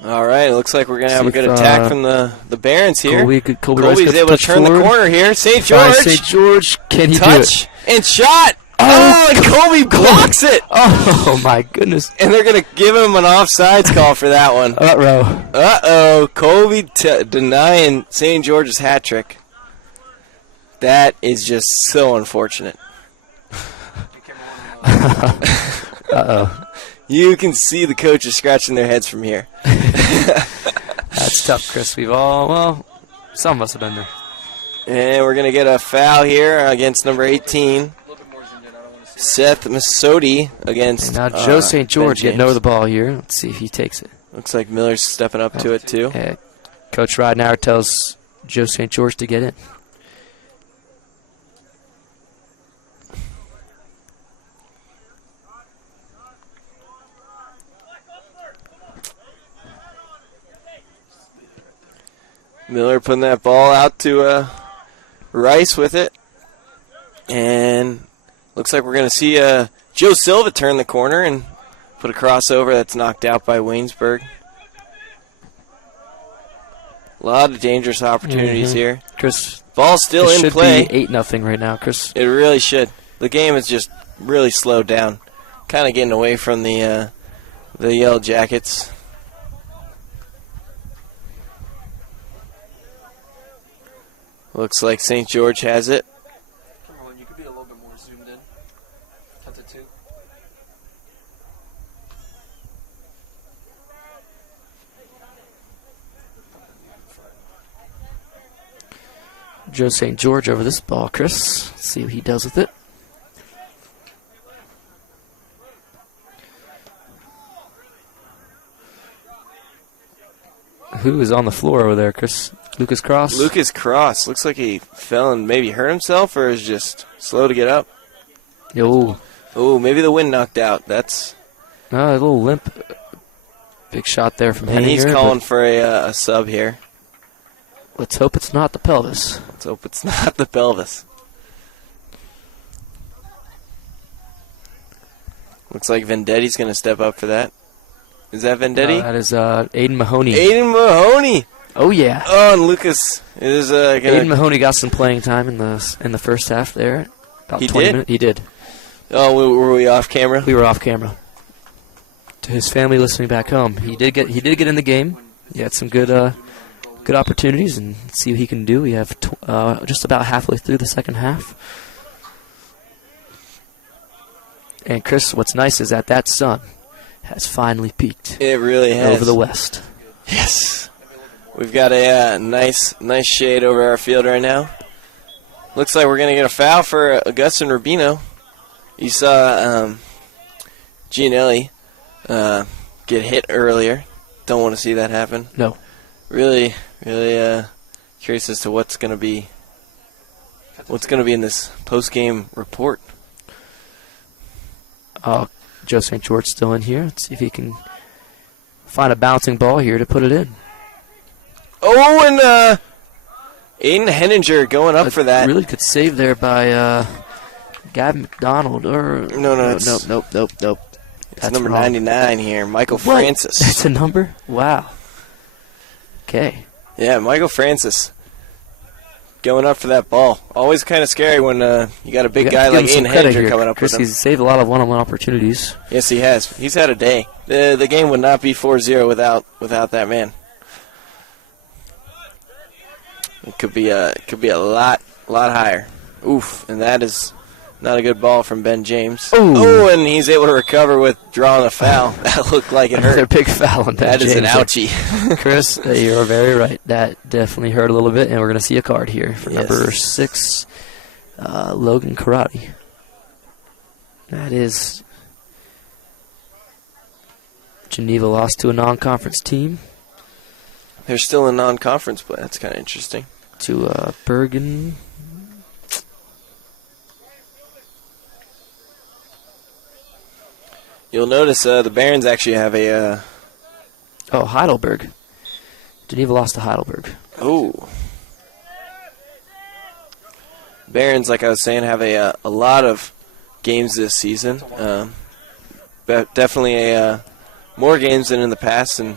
All right, it looks like we're going to have a good attack from the Barons here. Colby's able to turn the corner here. St. George. St. George, can he touch do it? And shot. Oh, and Colby blocks it. Oh, my goodness. And they're going to give him an offsides call for that one. Uh-oh. Colby denying St. George's hat trick. That is just so unfortunate. Uh-oh. You can see the coaches scratching their heads from here. That's tough, Chris. Some of us have been there. And we're going to get a foul here against number 18. Seth Masodi against Now Joe St. George getting over the ball here. Let's see if he takes it. Looks like Miller's stepping up to it, too. Coach Ridenauer tells Joe St. George to get in. Miller putting that ball out to Rice with it. And looks like we're going to see Joe Silva turn the corner and put a crossover that's knocked out by Waynesburg. A lot of dangerous opportunities here. Chris, ball's still in play. It should be 8-0 right now, Chris. It really should. The game is just really slowed down. Kind of getting away from the Yellow Jackets. Looks like St. George has it. Kimberlin, you could be a little bit more zoomed in. Cut to 2. Joe St. George over this ball, Chris. Let's see what he does with it. Who is on the floor over there, Chris? Lucas Cross? Lucas Cross. Looks like he fell and maybe hurt himself or is just slow to get up. Oh, maybe the wind knocked out. That's a little limp. Big shot there from Hanger. And he's calling for a sub here. Let's hope it's not the pelvis. Let's hope it's not the pelvis. Looks like Vendetti's going to step up for that. Is that Vendetti? That is Aiden Mahoney. Aiden Mahoney. Oh, yeah. Oh, and Lucas is Aiden Mahoney got some playing time in the first half there. About 20 minutes. He did. Oh, were we off camera? We were off camera. To his family listening back home, he did get in the game. He had some good opportunities, and see what he can do. We have just about halfway through the second half. And Chris, what's nice is that son has finally peaked It really has. over the west. Yes. We've got a nice shade over our field right now. Looks like we're going to get a foul for Augustin Rubino. You saw Gianelli get hit earlier. Don't want to see that happen. No. Really curious as to what's going to be in this post-game report. Joe St. George still in here. Let's see if he can find a bouncing ball here to put it in. Oh, and Aiden Henninger going up for that. Really good save there by Gavin McDonald. No, Nope. It's number 99 here, Michael Francis. That's a number? Wow. Okay. Yeah, Michael Francis going up for that ball. Always kind of scary when you got a big guy like Aiden Henninger coming up Chris, with him. He's saved a lot of one-on-one opportunities. Yes, he has. He's had a day. The game would not be 4-0 without that man. It could be a lot higher. Oof, and that is not a good ball from Ben James. Ooh. Oh, and he's able to recover with drawing a foul. That looked like it hurt. Another big foul on Ben James. That is an ouchie. Chris, you're very right. That definitely hurt a little bit, and we're going to see a card here for Yes. number 6, Logan Karate. That is Geneva lost to a non-conference team. They're still in non-conference play. That's kind of interesting. To Bergen. You'll notice the Barons actually have a... Heidelberg. Geneva lost to Heidelberg. Oh. Barons, like I was saying, have a lot of games this season. But definitely more games than in the past, and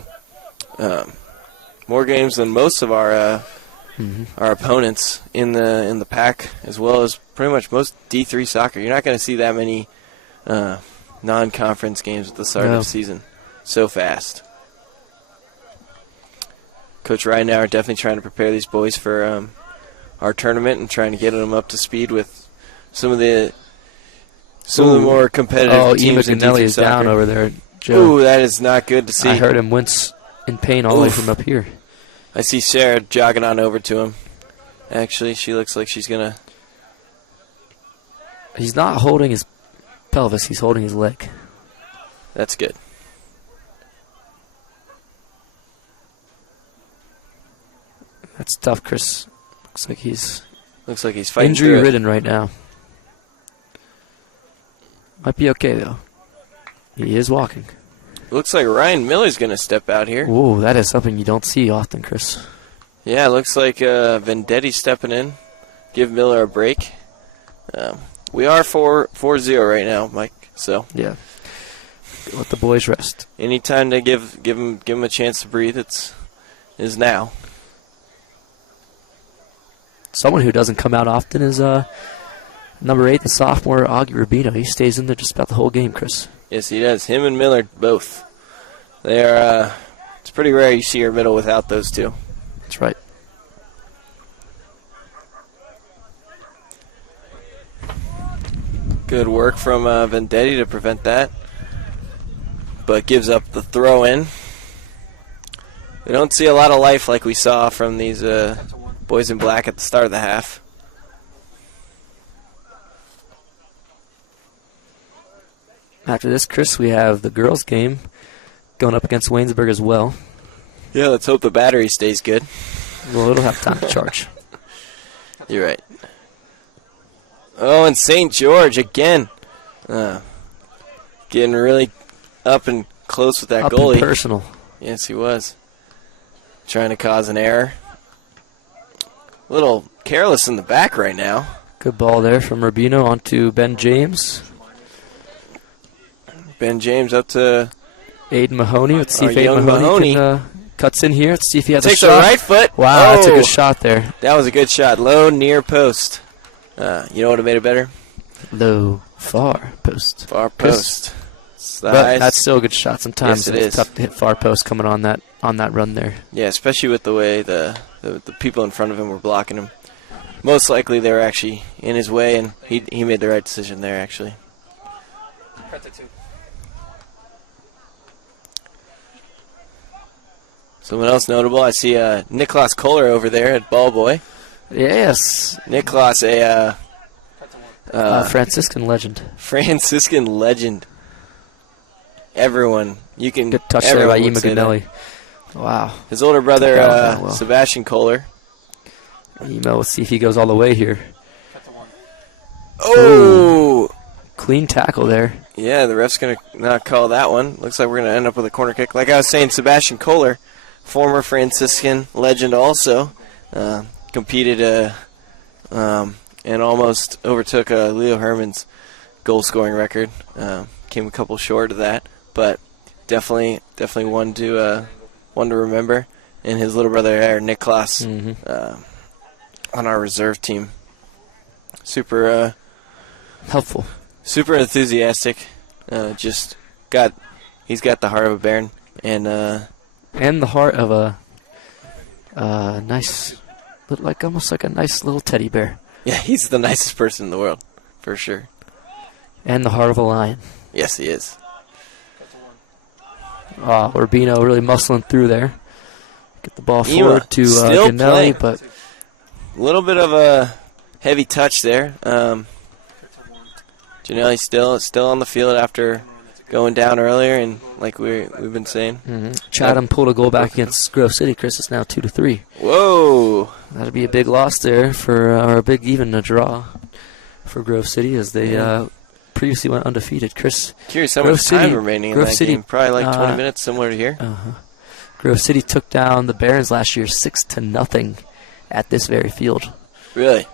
more games than most of our opponents in the pack, as well as pretty much most D3 soccer. You're not going to see that many non-conference games at the start of the season so fast. Coach Ryan and I are definitely trying to prepare these boys for our tournament and trying to get them up to speed with some of the more competitive teams in Ema D3 is soccer. down over there, Joe. Ooh, that is not good to see. I heard him wince in pain all the way from up here. I see Sarah jogging on over to him. Actually, she looks like she's going to... He's not holding his pelvis, he's holding his leg. That's good. That's tough, Chris. Looks like he's fighting injury-ridden right now. Might be okay, though. He is walking. Looks like Ryan Miller's going to step out here. Whoa, that is something you don't see often, Chris. Yeah, looks like Vendetti stepping in. Give Miller a break. We are 4-0 right now, Mike. So yeah, let the boys rest. Any time to give him a chance to breathe, is now. Someone who doesn't come out often is number 8, the sophomore Augie Rubino. He stays in there just about the whole game, Chris. Yes, he does. Him and Miller both. They are. It's pretty rare you see your middle without those two. That's right. Good work from Vendetti to prevent that, but gives up the throw in. We don't see a lot of life like we saw from these boys in black at the start of the half. After this, Chris, we have the girls' game going up against Waynesburg as well. Yeah, let's hope the battery stays good. Well, it'll have time to charge. You're right. Oh, and St. George again. Getting really up and close with that up goalie. And personal. Yes, he was. Trying to cause an error. A little careless in the back right now. Good ball there from Rubino onto Ben James. Ben James up to Aiden Mahoney. Let's see if young Aiden Mahoney can, cuts in here. Let's see if he has takes a shot. a right foot. Wow, that's a good shot there. That was a good shot. Low, near post. You know what would have made it better? Low, far post. Far post. But that's still a good shot. Sometimes Yes, it's tough to hit far post coming on that run there. Yeah, especially with the way the people in front of him were blocking him. Most likely they were actually in his way, and he made the right decision there, actually. Someone else notable, I see Niklas Kohler over there at ball boy. Yes. Niklas, Franciscan legend. Franciscan legend. Everyone, you can. Good touch there by Ima Ganelli. Wow. His older brother, well. Sebastian Kohler. Ima, we'll see if he goes all the way here. Oh! Clean tackle there. Yeah, the ref's going to not call that one. Looks like we're going to end up with a corner kick. Like I was saying, Sebastian Kohler, former Franciscan legend also, competed and almost overtook Leo Herman's goal-scoring record. Came a couple short of that, but definitely one to remember. And his little brother there, Niklas, on our reserve team. Super helpful. Super enthusiastic. He's got the heart of a baron and the heart of a nice, almost like a nice little teddy bear. Yeah, he's the nicest person in the world, for sure. And the heart of a lion. Yes, he is. Urbino really muscling through there. Get the ball forward to Ganelli, but a little bit of a heavy touch there. Ganelli still on the field after going down earlier, and like we've been saying. Chatham pulled a goal back against Grove City. Chris, is now 2-3. Whoa! That'd be a big loss there or a big even a draw for Grove City as they previously went undefeated. Chris, curious how much time remaining in that game. Probably like 20 minutes, similar to here. Grove City took down the Barons last year 6-0 at this very field. Really?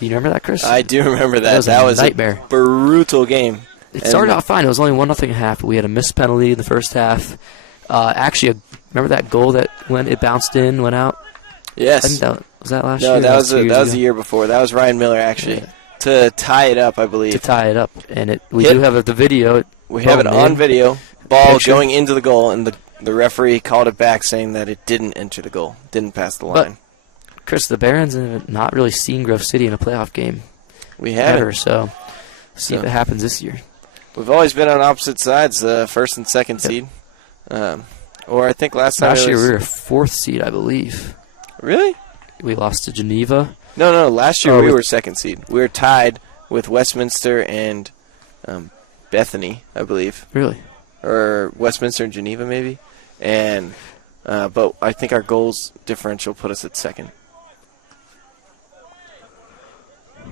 You remember that, Chris? I do remember that. That was a nightmare. Brutal game. It started out fine. It was only 1-0 at half, but we had a missed penalty in the first half. Actually, remember that goal that when it bounced in, went out? Yes. I think was that last year? No, that was the year before. That was Ryan Miller, actually, to tie it up, I believe. To tie it up. And we do have the video. We have it on video. Ball going into the goal, and the referee called it back, saying that it didn't enter the goal, didn't pass the line. But, Chris, the Barons have not really seen Grove City in a playoff game. We haven't. So see if it happens this year. We've always been on opposite sides, first and second seed. Or I think last year we were 4th seed, I believe. Really? We lost to Geneva. No. Last year we were 2nd seed. We were tied with Westminster and Bethany, I believe. Really? Or Westminster and Geneva, maybe. And but I think our goals differential put us at 2nd.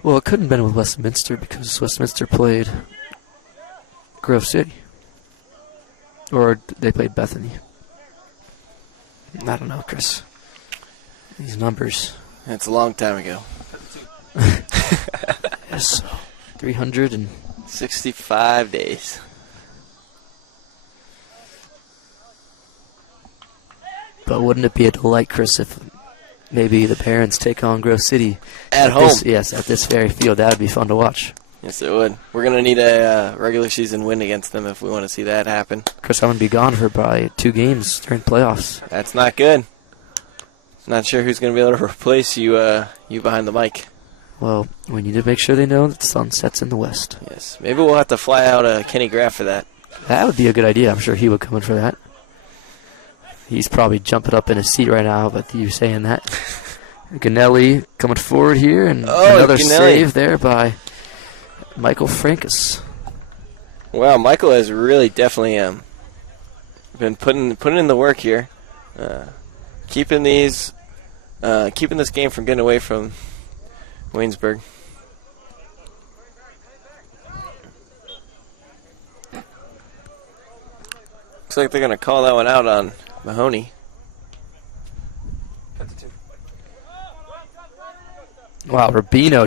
Well, it couldn't have been with Westminster because Westminster played Grove City. Or they played Bethany. I don't know, Chris. These numbers. It's a long time ago. Yes. 365 days. But wouldn't it be a delight, Chris, if maybe the Barons take on Grove City at home? At this very field. That would be fun to watch. Yes, it would. We're going to need a regular season win against them if we want to see that happen. Chris, I'm going to be gone for probably 2 games during playoffs. That's not good. Not sure who's going to be able to replace you behind the mic. Well, we need to make sure they know that the sun sets in the west. Yes. Maybe we'll have to fly out Kenny Graff for that. That would be a good idea. I'm sure he would come in for that. He's probably jumping up in his seat right now, but you saying that. Ganelli coming forward here, and another save there by Michael Frankus. Wow, Michael has really definitely been putting in the work here, keeping this game from getting away from Waynesburg. Looks like they're going to call that one out on Mahoney. Wow, Rubino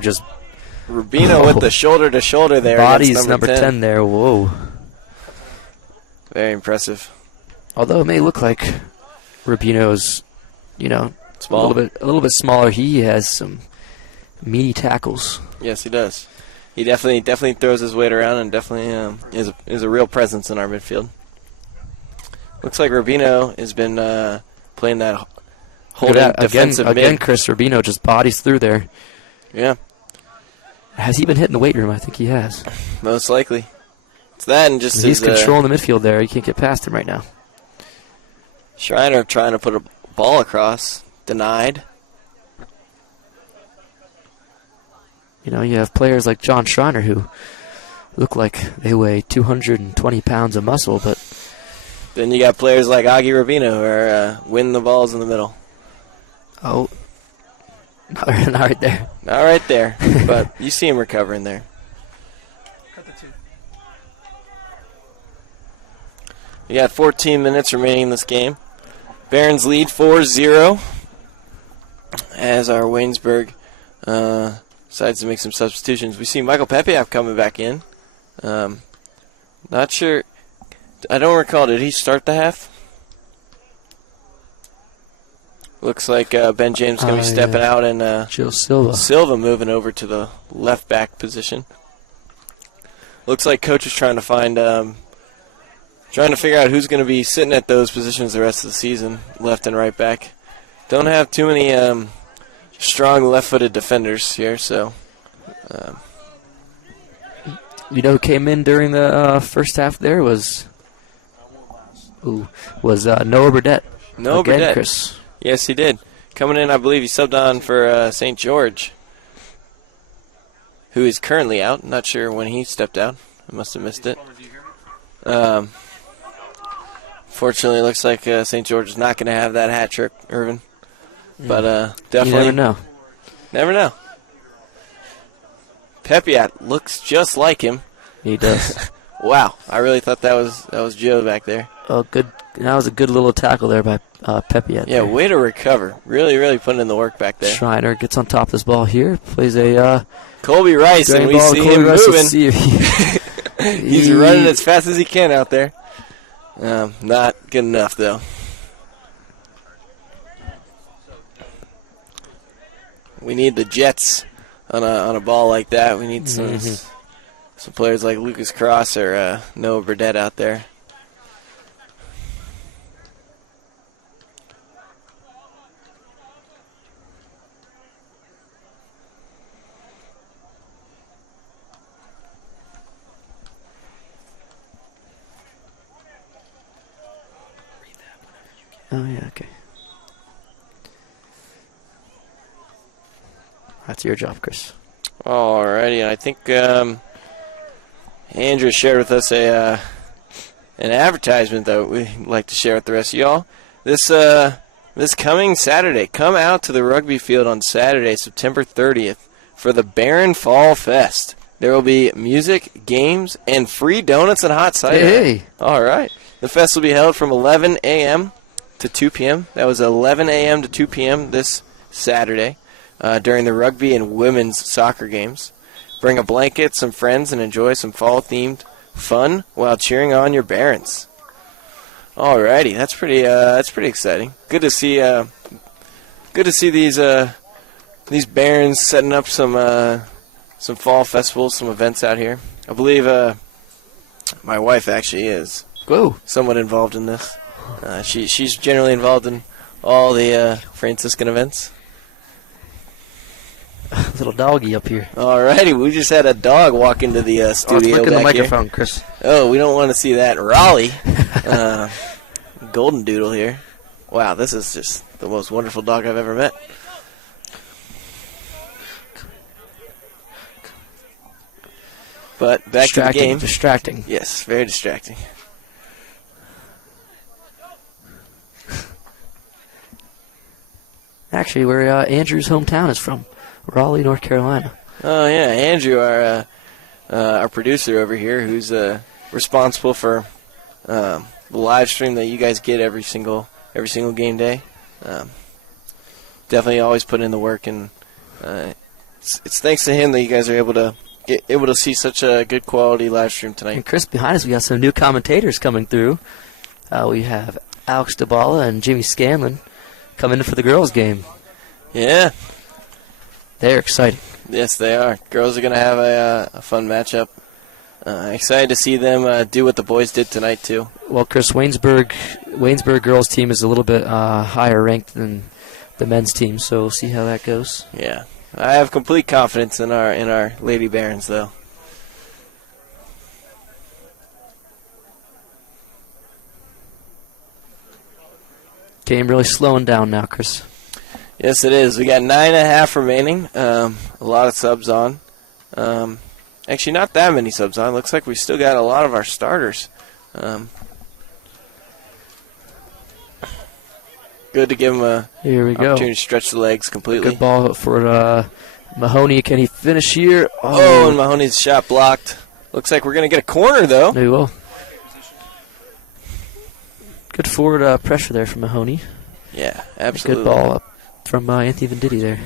with the shoulder-to-shoulder there. Bodies number 10 there. Whoa. Very impressive. Although it may look like Rubino's, small. a little bit smaller. He has some meaty tackles. Yes, he does. He definitely throws his weight around and definitely is a real presence in our midfield. Looks like Rubino has been playing that holding defensive mid. Again, Chris Rubino just bodies through there. Yeah. Has he been hitting the weight room? I think he has. Most likely. It's that and just he's controlling the midfield there. You can't get past him right now. Schreiner trying to put a ball across. Denied. You know, you have players like John Schreiner who look like they weigh 220 pounds of muscle, but Then you got players like Augie Rubino who are winning the balls in the middle. oh, not right there. Not right there, but you see him recovering there. Cut the two. We got 14 minutes remaining in this game. Barons lead 4-0 as our Waynesburg decides to make some substitutions. We see Michael Pepiap coming back in. Not sure. I don't recall. Did he start the half? Looks like Ben James is going to be stepping out and Joe Silva. Silva moving over to the left back position. Looks like coach is trying to find, trying to figure out who's going to be sitting at those positions the rest of the season, left and right back. Don't have too many strong left-footed defenders here, so. You know who came in during the first half there was Noah Burdette. Noah Again, Burdette. Chris. Yes, he did. Coming in, I believe he subbed on for St. George, who is currently out. Not sure when he stepped out. I must have missed it. Fortunately, it looks like St. George is not going to have that hat trick, Irvin. But definitely. You never know. Never know. Pepiat looks just like him. He does. Wow, I really thought that was Joe back there. Oh, good. That was a good little tackle there by Pepiat. Yeah, way to recover. Really, really putting in the work back there. Schreiner gets on top of this ball here. Plays a Colby Rice, and we ball. see Colby him Rice, moving. let's see if He's running as fast as he can out there. Not good enough, though. We need the Jets on a ball like that. We need some players like Lucas Cross or Noah Burdette out there. Oh, yeah, okay. That's your job, Chris. Alrighty, and I think Andrew shared with us an advertisement that we'd like to share with the rest of y'all. This coming Saturday, come out to the rugby field on Saturday, September 30th, for the Barron Fall Fest. There will be music, games, and free donuts and hot cider. Hey. All right. The fest will be held from 11 a.m. to 2 p.m. That was 11 a.m. to 2 p.m. this Saturday during the rugby and women's soccer games. Bring a blanket, some friends, and enjoy some fall-themed fun while cheering on your Barons. Alrighty, that's pretty exciting. Good to see these Barons setting up some fall festivals, some events out here. I believe my wife actually is somewhat involved in this. She's generally involved in all the Franciscan events. Little doggy up here. Alrighty, we just had a dog walk into the studio. Let's look in the back here. microphone, Chris. Oh, we don't want to see that. Raleigh. Golden Doodle here. Wow, this is just the most wonderful dog I've ever met. But back to the game. Distracting. Yes, very distracting. Actually, where Andrew's hometown is from. Raleigh, North Carolina. Oh, yeah, Andrew, our producer over here, who's responsible for the live stream that you guys get every single game day. Definitely always put in the work, and it's thanks to him that you guys are able to see such a good quality live stream tonight. And Chris, behind us, we got some new commentators coming through. We have Alex DeBala and Jimmy Scanlon coming in for the girls' game. Yeah. They're exciting. Yes, they are. Girls are going to have a fun matchup. Excited to see them do what the boys did tonight, too. Well, Chris, Waynesburg girls' team is a little bit higher ranked than the men's team, so we'll see how that goes. Yeah. I have complete confidence in our Lady Barons, though. Game really slowing down now, Chris. Yes, it is. We got 9.5 remaining. A lot of subs on. Actually, not that many subs on. Looks like we still got a lot of our starters. Good to give him a Here we go. opportunity to stretch the legs completely. Good ball for Mahoney. Can he finish here? Oh, and Mahoney's shot blocked. Looks like we're going to get a corner, though. He will. Good forward pressure there from Mahoney. Yeah, absolutely. Good ball up from Anthony Venditti there.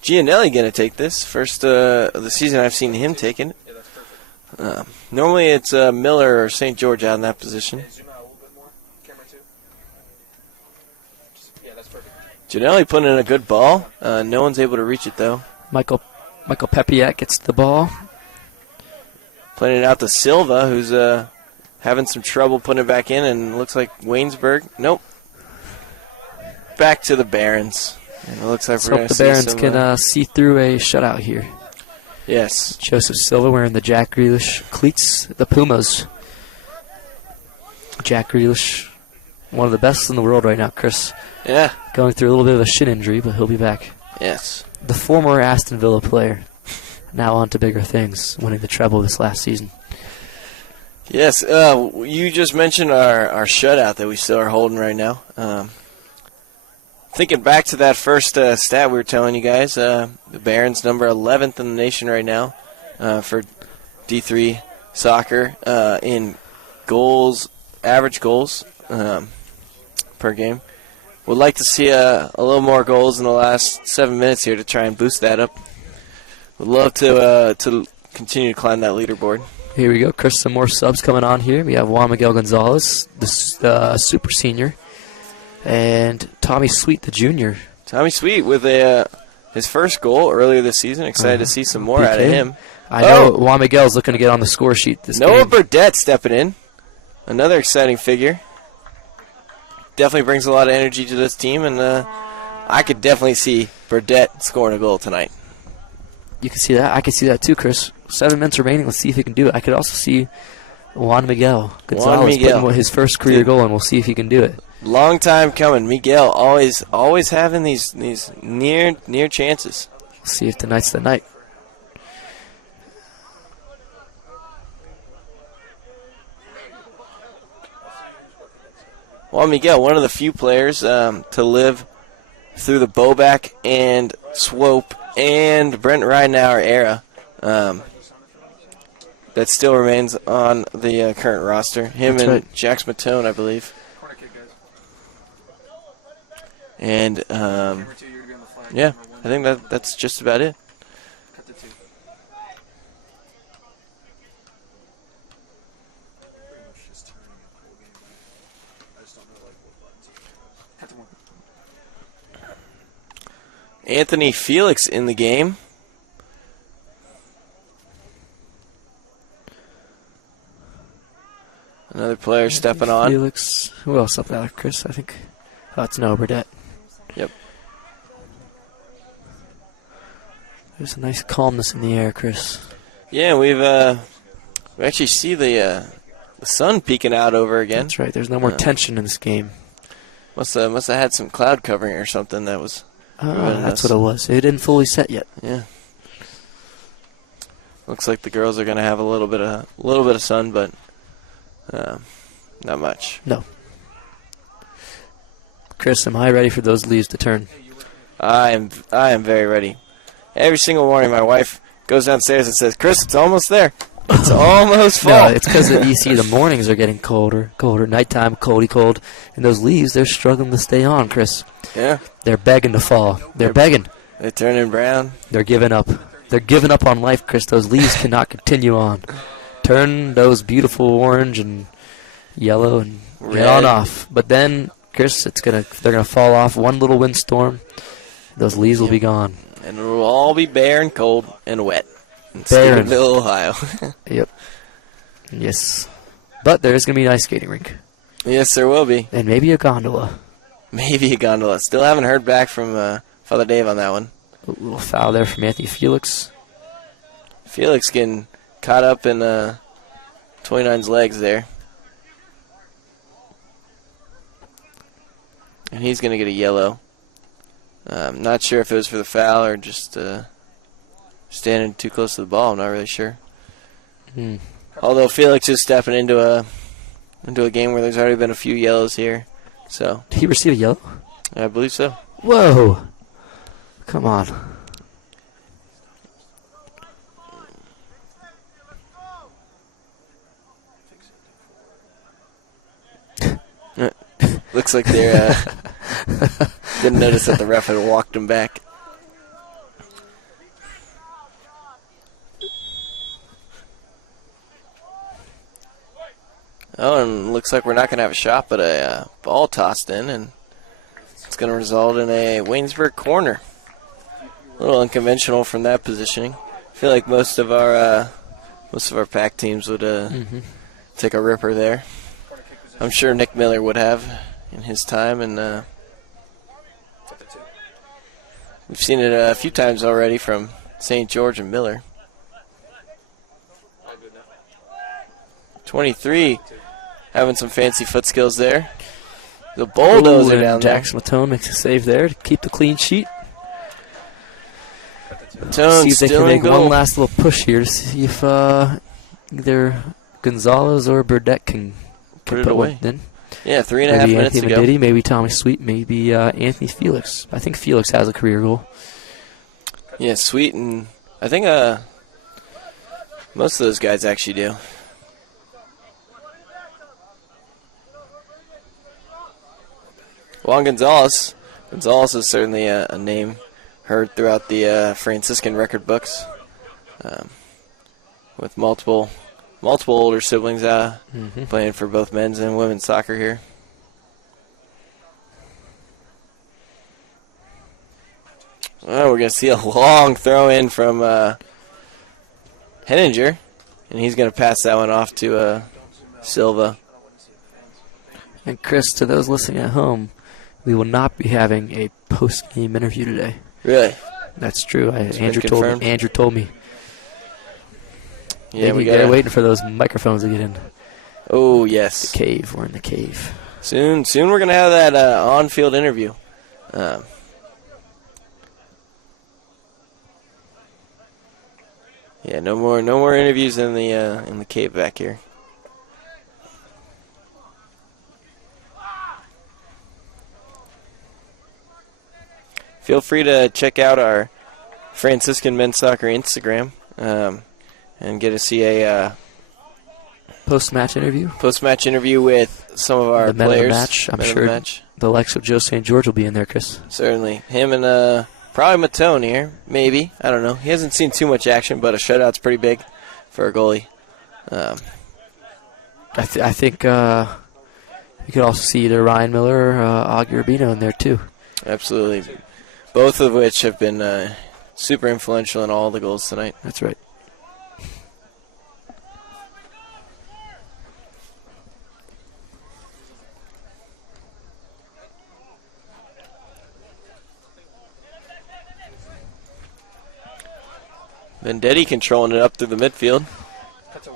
Gianelli going to take this. First of the season I've seen him taking it. Normally it's Miller or St. George out in that position. Zoom out a little bit more. Camera 2. Yeah, that's perfect. Gianelli putting in a good ball. No one's able to reach it, though. Michael Pepiak gets the ball. Playing it out to Silva, who's having some trouble putting it back in, and looks like Waynesburg. Nope. Back to the Barons. And it looks like Let's we're going hope to the see Barons some, can see through a shutout here. Yes. Joseph Silva wearing the Jack Grealish cleats, the Pumas. Jack Grealish, one of the best in the world right now, Chris. Yeah. Going through a little bit of a shin injury, but he'll be back. Yes. The former Aston Villa player, now on to bigger things, winning the treble this last season. Yes. You just mentioned our shutout that we still are holding right now. Thinking back to that first stat we were telling you guys, the Barons number 11th in the nation right now for D3 soccer in goals, average goals per game. Would like to see a little more goals in the last 7 minutes here to try and boost that up. Would love to continue to climb that leaderboard. Here we go, Chris. Some more subs coming on here. We have Juan Miguel Gonzalez, the super senior, and Tommy Sweet, the junior. Tommy Sweet with his first goal earlier this season. Excited to see some more out of him. I know Juan Miguel's looking to get on the score sheet this Noah game. Burdett stepping in. Another exciting figure. Definitely brings a lot of energy to this team, and I could definitely see Burdett scoring a goal tonight. You can see that. I can see that too, Chris. 7 minutes remaining. Let's see if he can do it. I could also see Juan Miguel Gonzalez putting his first career goal, and we'll see if he can do it. Long time coming. Miguel always having these near chances. We'll see if tonight's the night. Juan Miguel, one of the few players to live through the Boback and Swope and Brent Ridenauer era that still remains on the current roster. Him That's and right. Jax Matone, I believe. Corner kick, guys. And Camera 2, you're going to be on the flag. yeah, Camera 1. I think that's just about it. Cut to 2. Pretty much just turning a whole game back. I just don't know what buttons. Cut to 1. Anthony Felix in the game. Another player stepping on. Felix. Who else up there, Chris? I think. Oh, it's Noah Burdett. Yep. There's a nice calmness in the air, Chris. Yeah, we actually see the sun peeking out over again. That's right. There's no more tension in this game. Must have had some cloud covering or something that was. That's what it was. It didn't fully set yet. Yeah. Looks like the girls are gonna have a little bit of sun, but not much. No. Chris, am I ready for those leaves to turn? I am very ready. Every single morning, my wife goes downstairs and says, "Chris, it's almost there. It's almost fall." No, it's because you see the mornings are getting colder. Nighttime, cold. And those leaves, they're struggling to stay on, Chris. Yeah. They're begging to fall. They're begging. They're turning brown. They're giving up. They're giving up on life, Chris. Those leaves cannot continue on. Turn those beautiful orange and yellow and get Red. on off. But then, Chris, they're gonna fall off. One little windstorm, those leaves will be gone. And it will all be bare and cold and wet. In Barren. Stephenville, Ohio. Yep. Yes. But there is gonna be an ice skating rink Yes, there will be. and maybe a gondola. Maybe a gondola. Still haven't heard back from Father Dave on that one. A little foul there from Anthony Felix. Felix getting caught up in 29's legs there. And he's going to get a yellow. Not sure if it was for the foul or just standing too close to the ball. I'm not really sure. Although Felix is stepping into a game where there's already been a few yellows here. So Did he receive a yellow? I believe so. Whoa. Come on. Looks like they're didn't notice that the ref had walked him back. Oh, and looks like we're not going to have a shot, but a ball tossed in, and it's going to result in a Waynesburg corner. A little unconventional from that positioning. I feel like most of our pack teams would take a ripper there. I'm sure Nick Miller would have in his time, and we've seen it a few times already from St. George and Miller. 23, having some fancy foot skills there. The bulldozer down there. Jackson Matone makes a save there to keep the clean sheet. Matone See if they still can in make goal. one last little push here to see if either Gonzalez or Burdette can Put it put away. one in. Yeah, 3.5 Maybe minutes Anthony to go. Menditti, maybe Tommy Sweet, maybe Anthony Felix. I think Felix has a career goal. Yeah, Sweet, and I think most of those guys actually do. Juan Gonzalez. Gonzalez is certainly a name heard throughout the Franciscan record books, with multiple older siblings playing for both men's and women's soccer here. Oh, we're going to see a long throw in from Henninger, and he's going to pass that one off to Silva. And Chris, to those listening at home, we will not be having a post-game interview today. Really? That's true. been Andrew confirmed? told me. Yeah, They're waiting for those microphones to get in. Oh, yes. The cave. We're in the cave. Soon we're going to have that on-field interview. Yeah, no more interviews in the cave back here. Feel free to check out our Franciscan men's soccer Instagram and get to see a Post-match interview. post-match interview with some of our The men of the players. match. I'm Men of sure the match. the likes of Joe St. George will be in there, Chris. Certainly. Him and probably Matone here. Maybe. I don't know. He hasn't seen too much action, but a shutout's pretty big for a goalie. I think you could also see either Ryan Miller or Augie Rubino in there, too. Absolutely. Both of which have been super influential in all the goals tonight. That's right. Vendetti controlling it up through the midfield.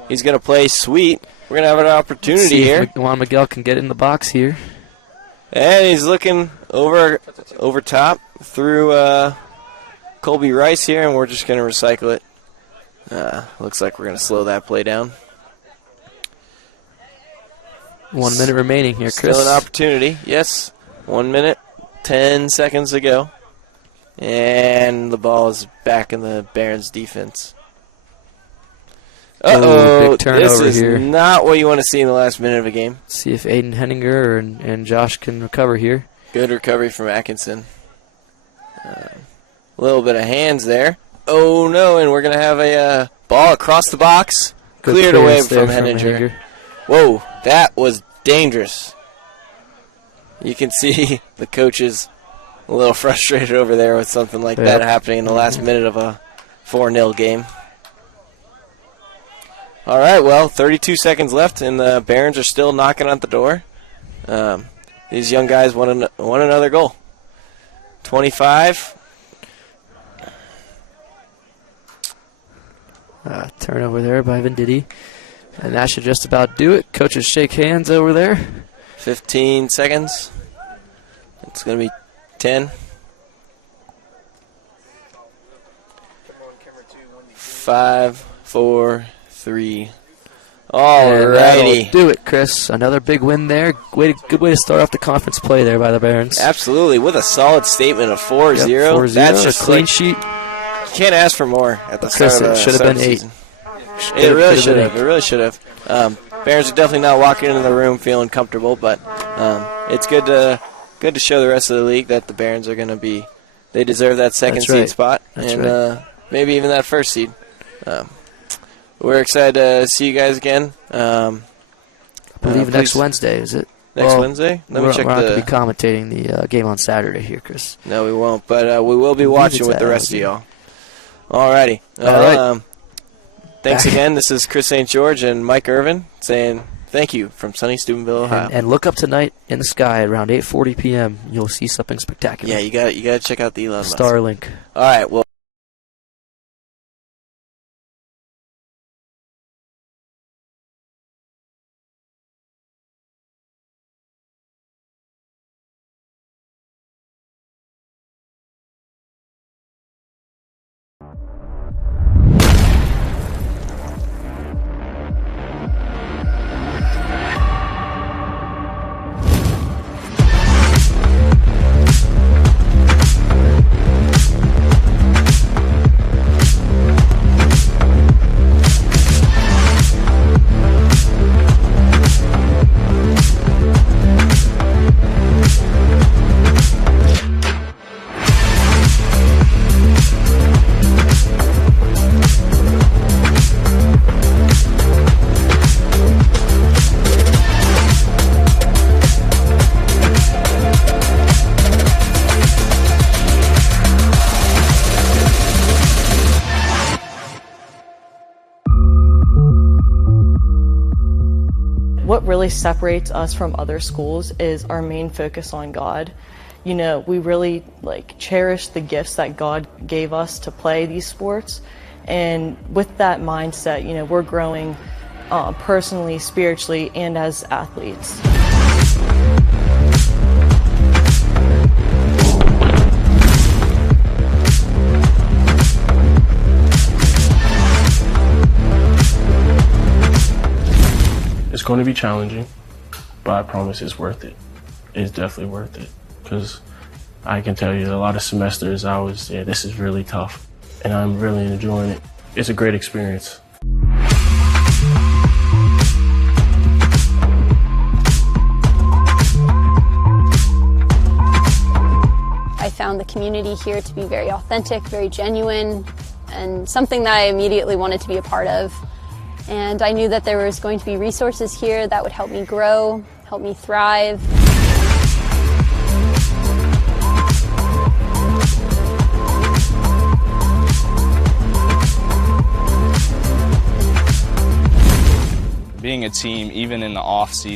He's going to play Sweet. We're going to have an opportunity See here. if Juan Miguel can get in the box here. And he's looking over top through Colby Rice here, and we're just going to recycle it. Looks like we're going to slow that play down. 1 minute remaining here, Chris. Still an opportunity. Yes. 1 minute, 10 seconds to go. And the ball is back in the Barons defense. Uh-oh, big turnover this is here. not what you want to see in the last minute of a game. See if Aiden Henninger and Josh can recover here. Good recovery from Atkinson. A little bit of hands there. Oh, no, and we're going to have a ball across the box. Good Cleared away clearance there from Henninger. Whoa, that was dangerous. You can see the coaches a little frustrated over there with something like that happening in the last minute of a 4-0 game. All right, well, 32 seconds left, and the Barons are still knocking on the door. These young guys want another goal. 25. Turnover there by Venditti. And that should just about do it. Coaches shake hands over there. 15 seconds. It's going to be 10. 5, 4, 3. Alrighty. Do it, Chris. Another big win there. Good way to start off the conference play there by the Barons. Absolutely, with a solid statement of 4-0. Yep, 4-0. That's just a clean like, sheet. you can't ask for more at the Chris, start of the it should have been 8. season. It really should have. It really should have. Barons are definitely not walking into the room feeling comfortable, but it's good to show the rest of the league that the Barons are going to be. They deserve that second seed spot, and maybe even that first seed. We're excited to see you guys again. I believe next Wednesday, is it? Next Wednesday? Let me check. We're not going to be commentating the game on Saturday here, Chris. No, we won't, but we will be watching with the rest of y'all. Alrighty. All right. Thanks again. This is Chris St. George and Mike Irvin saying thank you from sunny Steubenville, Ohio. And look up tonight in the sky at around 8:40 p.m. You'll see something spectacular. Yeah, you got to check out the Elon Musk. Starlink. All right. Well. What really separates us from other schools is our main focus on God. You know, we really cherish the gifts that God gave us to play these sports, and with that mindset, you know, we're growing personally, spiritually, and as athletes. It's going to be challenging, but I promise it's worth it. It's definitely worth it, because I can tell you a lot of semesters this is really tough, and I'm really enjoying it. It's a great experience. I found the community here to be very authentic, very genuine, and something that I immediately wanted to be a part of. And I knew that there was going to be resources here that would help me grow, help me thrive. Being a team, even in the off season,